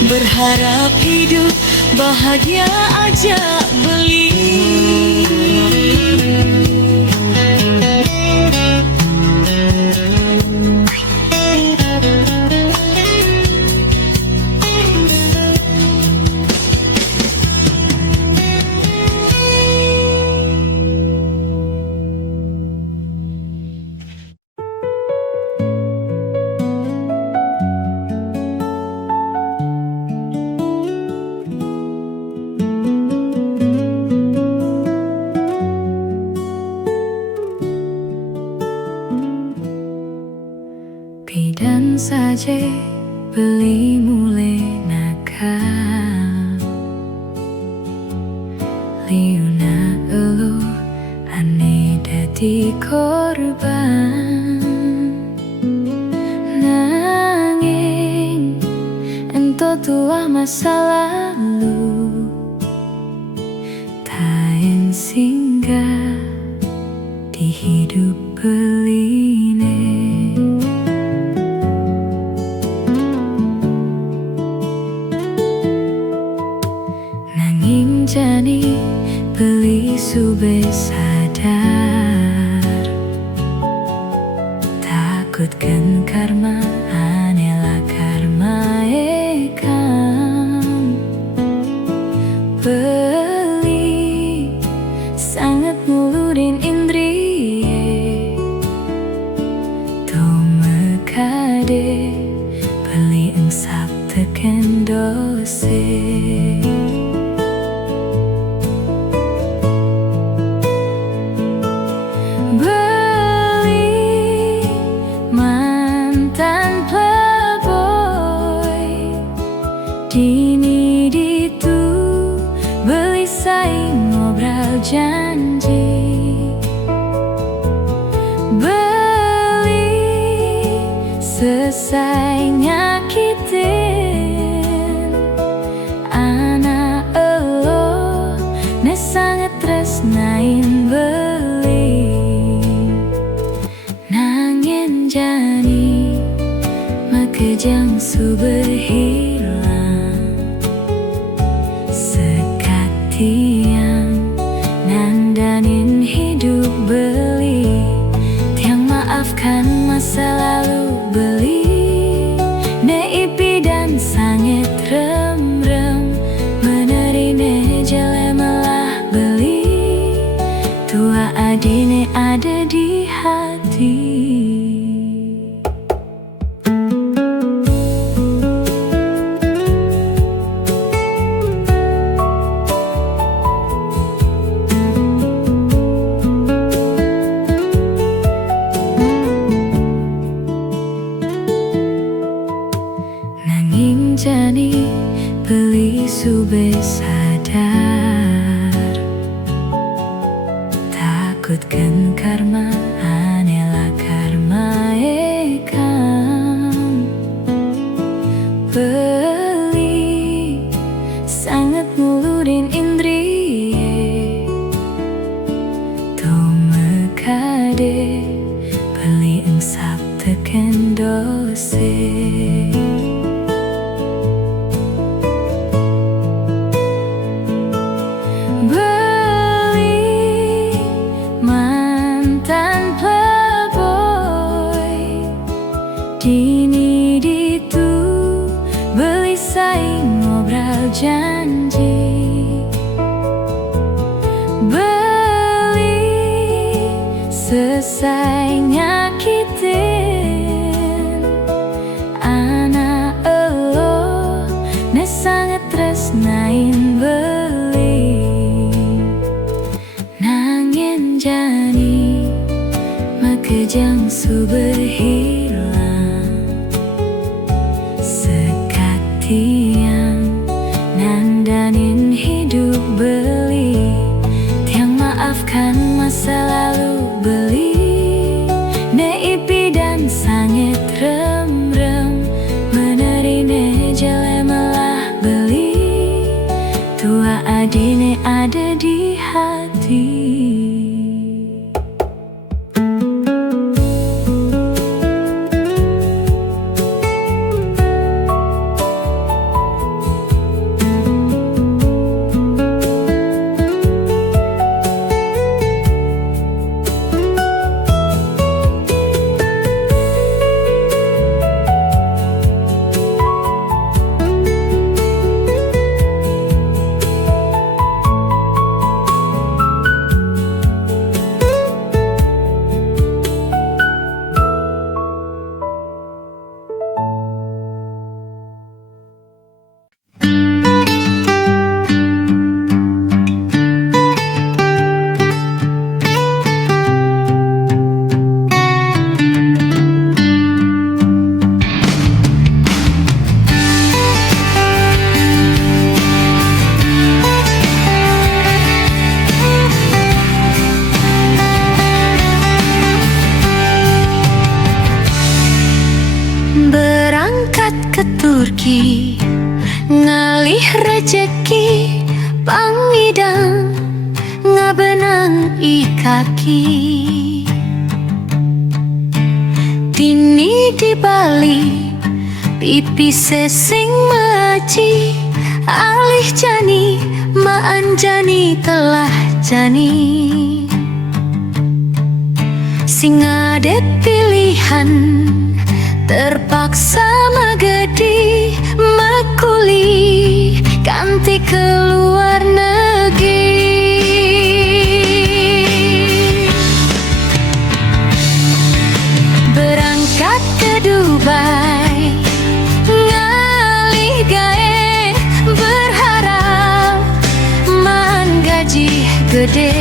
berharap hidup bahagia aja beli saja beli mulai nakal. Liuna elu ane dadi korban, nanging ento tua masa lalu tain singgah di hidup beline. Nanging jani beli sube sadar, takutkan karma anela karma ekam. Beli sangat ngulurin indriye, mekade beli engsap teken dose. Beli mantan playboy, dini ditu beli saing ngobrol janji. Selesai nyakitin anak elo, ne sangat tresnain beli. Nangin jani makejang su berhilang, sekat tiang nandanin hidup beli. Tiang maafkan masa lalu beli, neipi dan sangat rem-rem, menerine jale malah beli. Tua adine ada di hati. Jani beli sube sadar, takutkan karma anela karma ekam. Beli sangat ngulurin indriye, mekade beli engsap teken dose. Dini ditu beli saing ngobrol janji. Beli selesai nyakitin anak elo, ne sangat tresnain beli. Nangin jani makejang su berhilang, tiang nandanin hidup beli. Tiang maafkan masa lalu beli, neipi dan sangat rem-rem, menerine jale malah beli. Tua adine ada di hati. rejeki pangidang ngabenang ikaki dini di Bali pipi sesing maci alih jani maanjani telah jani sing ade pilihan terpaksa magedi makuli kanti keluar negeri berangkat ke Dubai ngalih gae berharap man gaji gede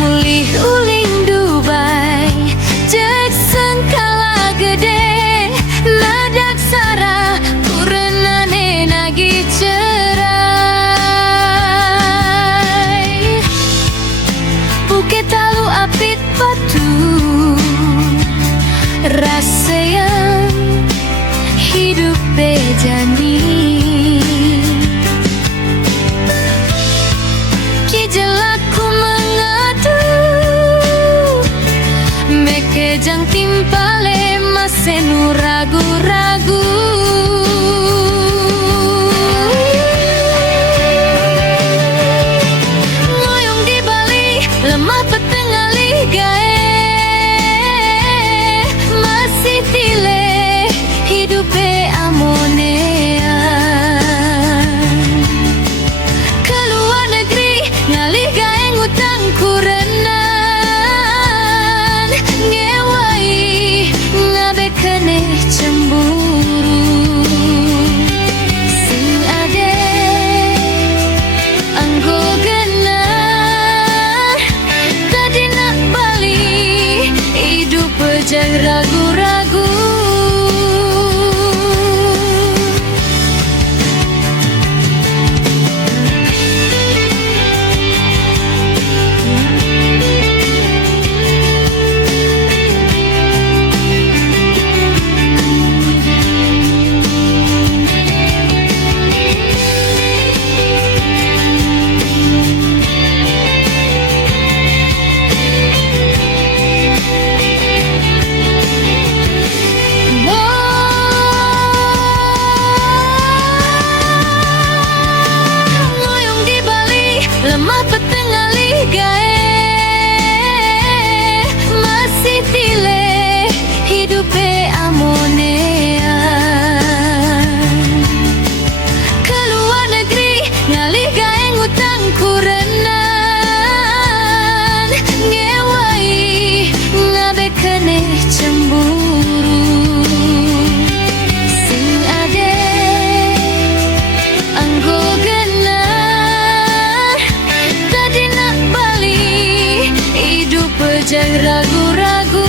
mulih uling Dubai jek sengkala gede nadaksara kurenane nagi cerai Bukit Talu apit batu rasa yang hidup bejani kijelaku mengadu mekejang timpale masenu ragu-ragu ngoyong di Bali lemah petengali gae masih tile hidup amonea keluar negeri ngalih gae ngutang kurenan ngewai ngabe kene cemburu sing ade anggo genar tadi nak Bali hidup bejang ragu-ragu lemah petengali gae masih tile hidup amonea keluar negeri ngalih gae ngutang kurenan ngewai ngabe kene cemburu sing ade anggo bejang ragu-ragu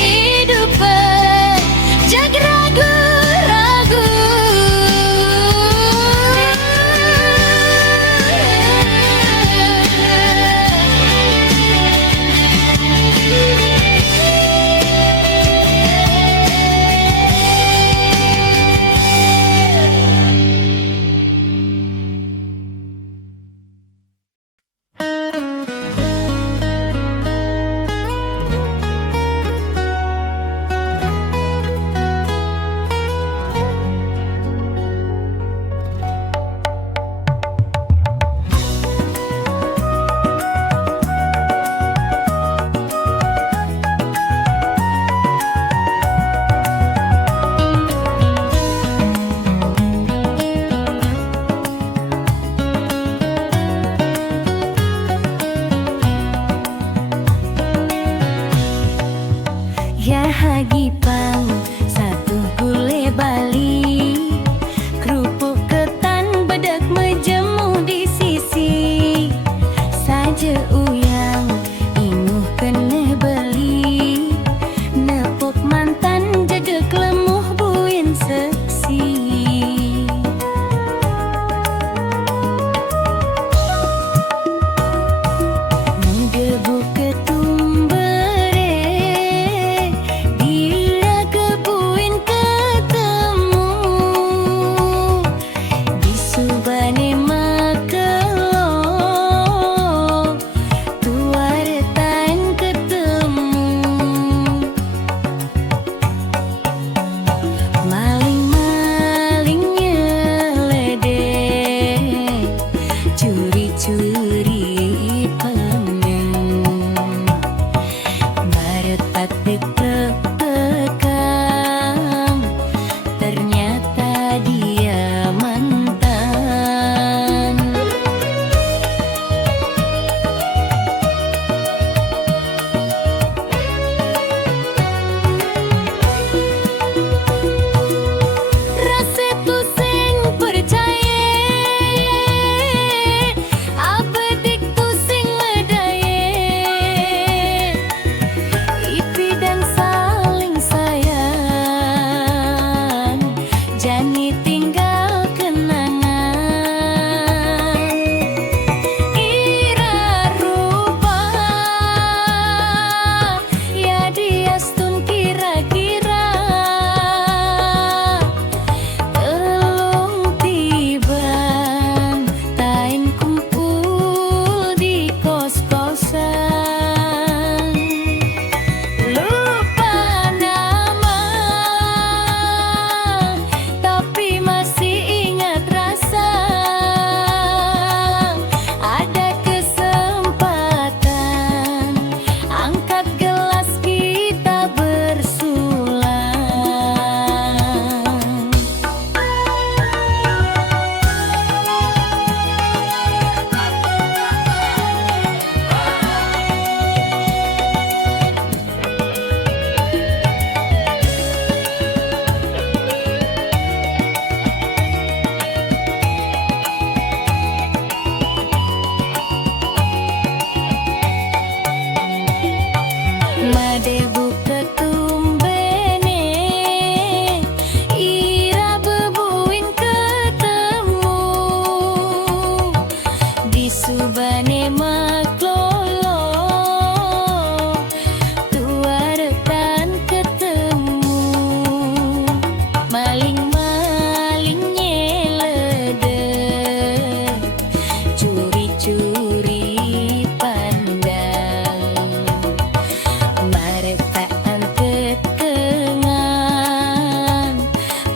hidup bejang ragu-ragu ya hagipang satu gule Bali kerupuk ketan bedak menjemu di sisi saja uyang inuh kena beli nepuk mantan jaga lemuh buin seksi curi-curi pandang. Meretak deg-degan, ternyata dia mantan. Rasa tu sing percaya, apa dik tu sing medaya. Ipi dan saling sayang, jani tinggal kenangan. Ira rupa, ya dia stun kira-kira. Telung tiban, tain kumpul di kos-kosan. Lupa nama, tapi masih ingat rasa. Ada kesempatan, angkat gelas kita bersulang. Made buka tumbene, ira bebuin ketemu di subane maklolo, tua rekan ketemu. Maling-maling nyeledek, curi-curi pandang. Meretaan ketengan,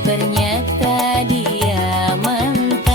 ternyata dia mantan.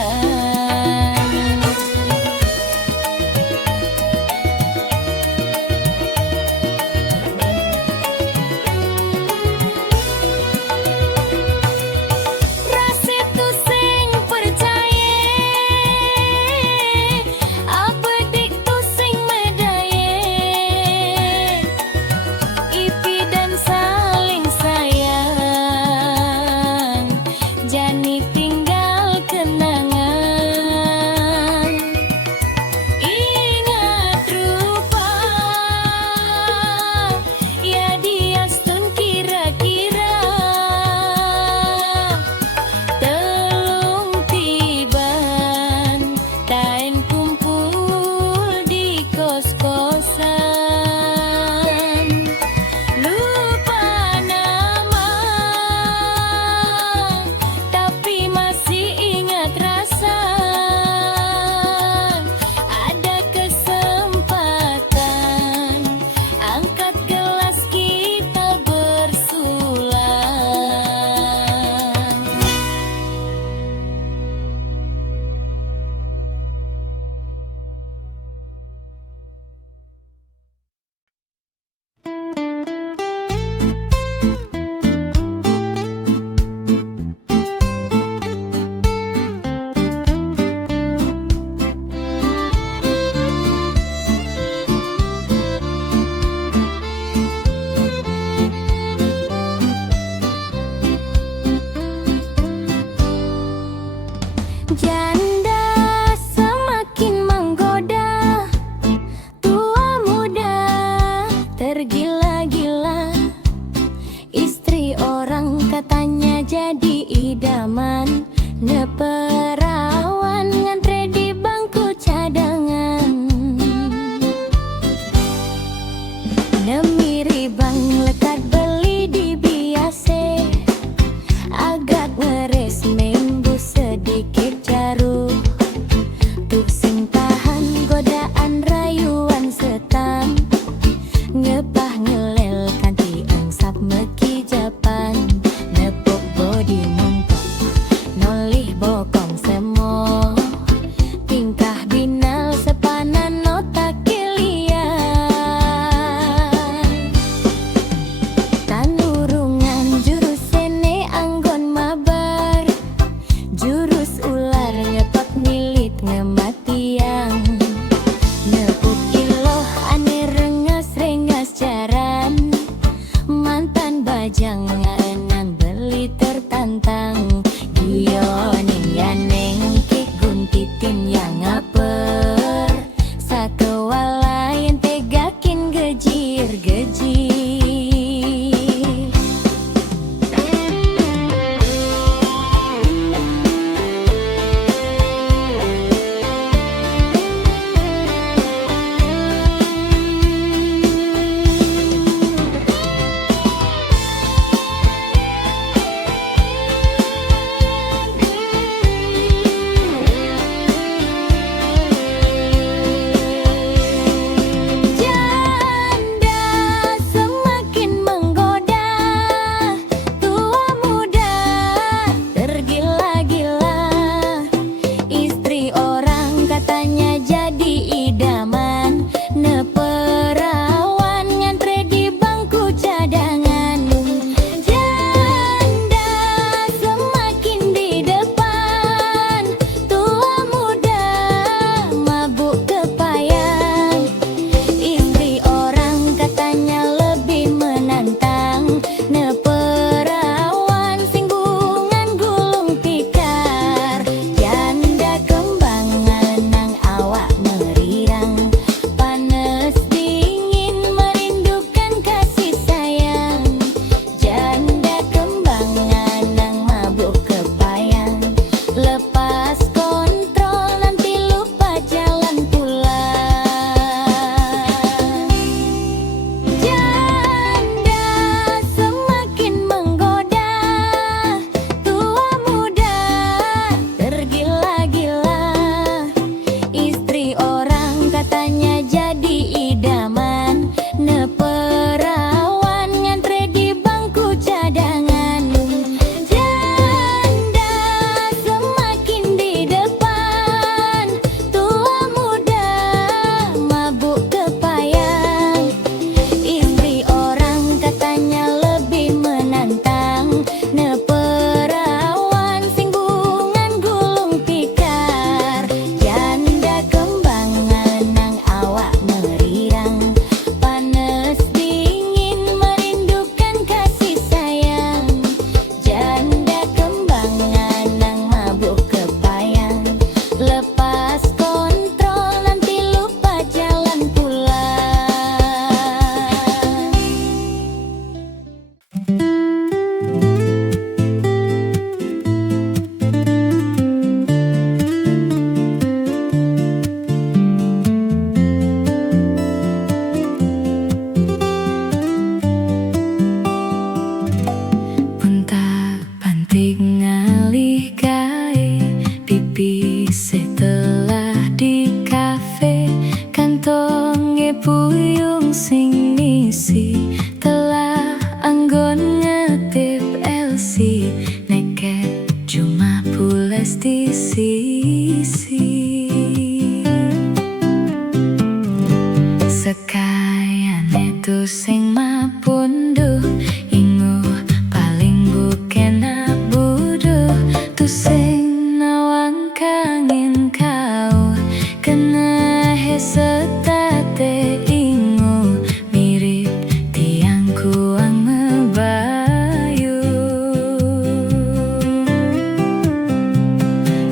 tu sing mapunduh ingu paling bukena buduh tu sing nawang kangin kau kena hesetate ingu mirip tiang kuang ngebayu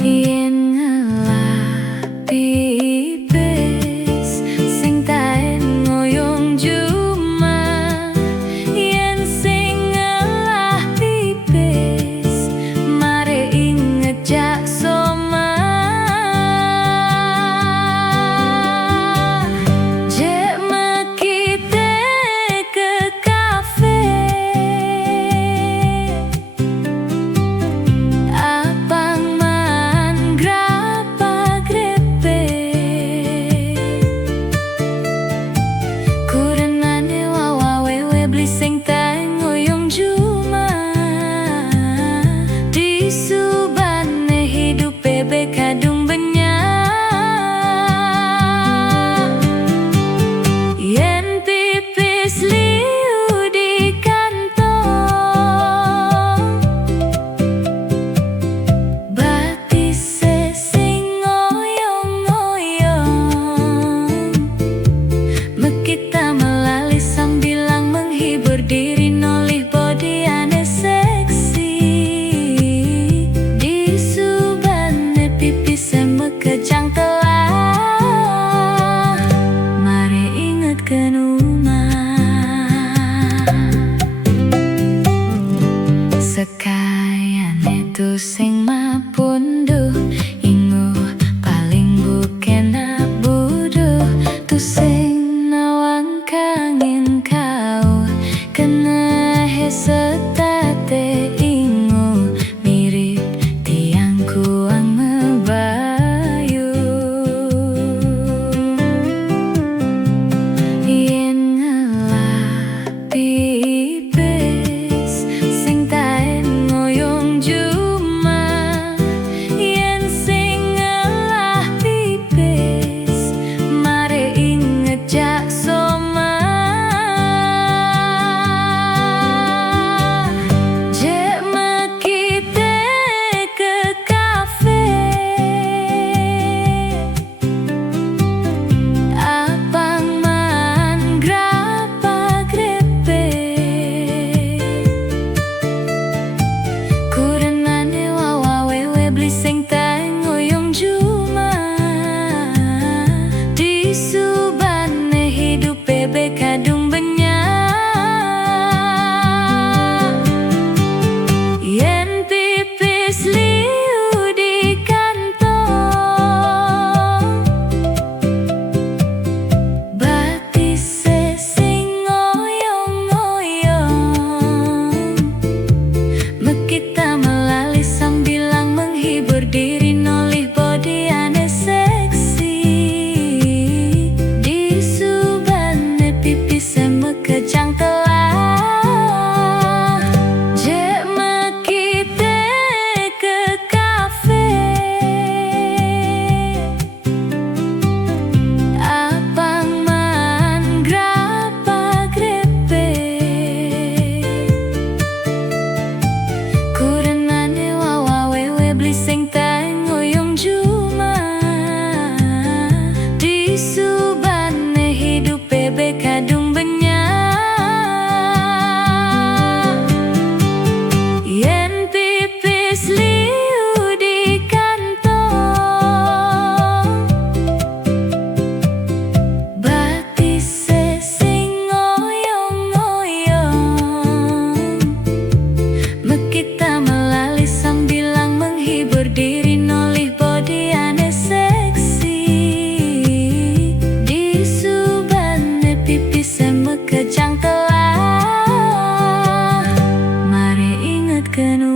yen ngelapi kadung banyak yen pipis liu di kantong batis sing ngoyong-ngoyong mekita melalui sambilang menghibur diri nolih body ane seksi pipis mekejang telah mari inget kenuma sekayane tu sing mapunduh ingu paling bukena buduh tu sing nawang kangin kau kena hesetate ingu mirip tiang kuang bayu yen ngelapi pipis sing taen ngoyong juma yen sing ngelah pipis mare inget jak soma jek mekite ke kafe apang man grapa grepe kurenane wawa wewe beli sing taeng ngoyong juma di subane hidup bebe kadung banyak yen pipis liu di kantong batis sing ngoyong-ngoyong mekita melalui sambilang menghibur diri nolih body ane seksi di subane pipis mekejang telah jek mekite ke kafe apang man grapa grepe kurenane wawa wewe beli sing taeng ngoyong juma di subane hidup bebe kadung banyak yen pipis liu di kantong batis sing ngoyong-ngoyong mekita melalui sambilang menghibur diri nolih body ane seksi di subane pipis mekejang telah mari inget kenuma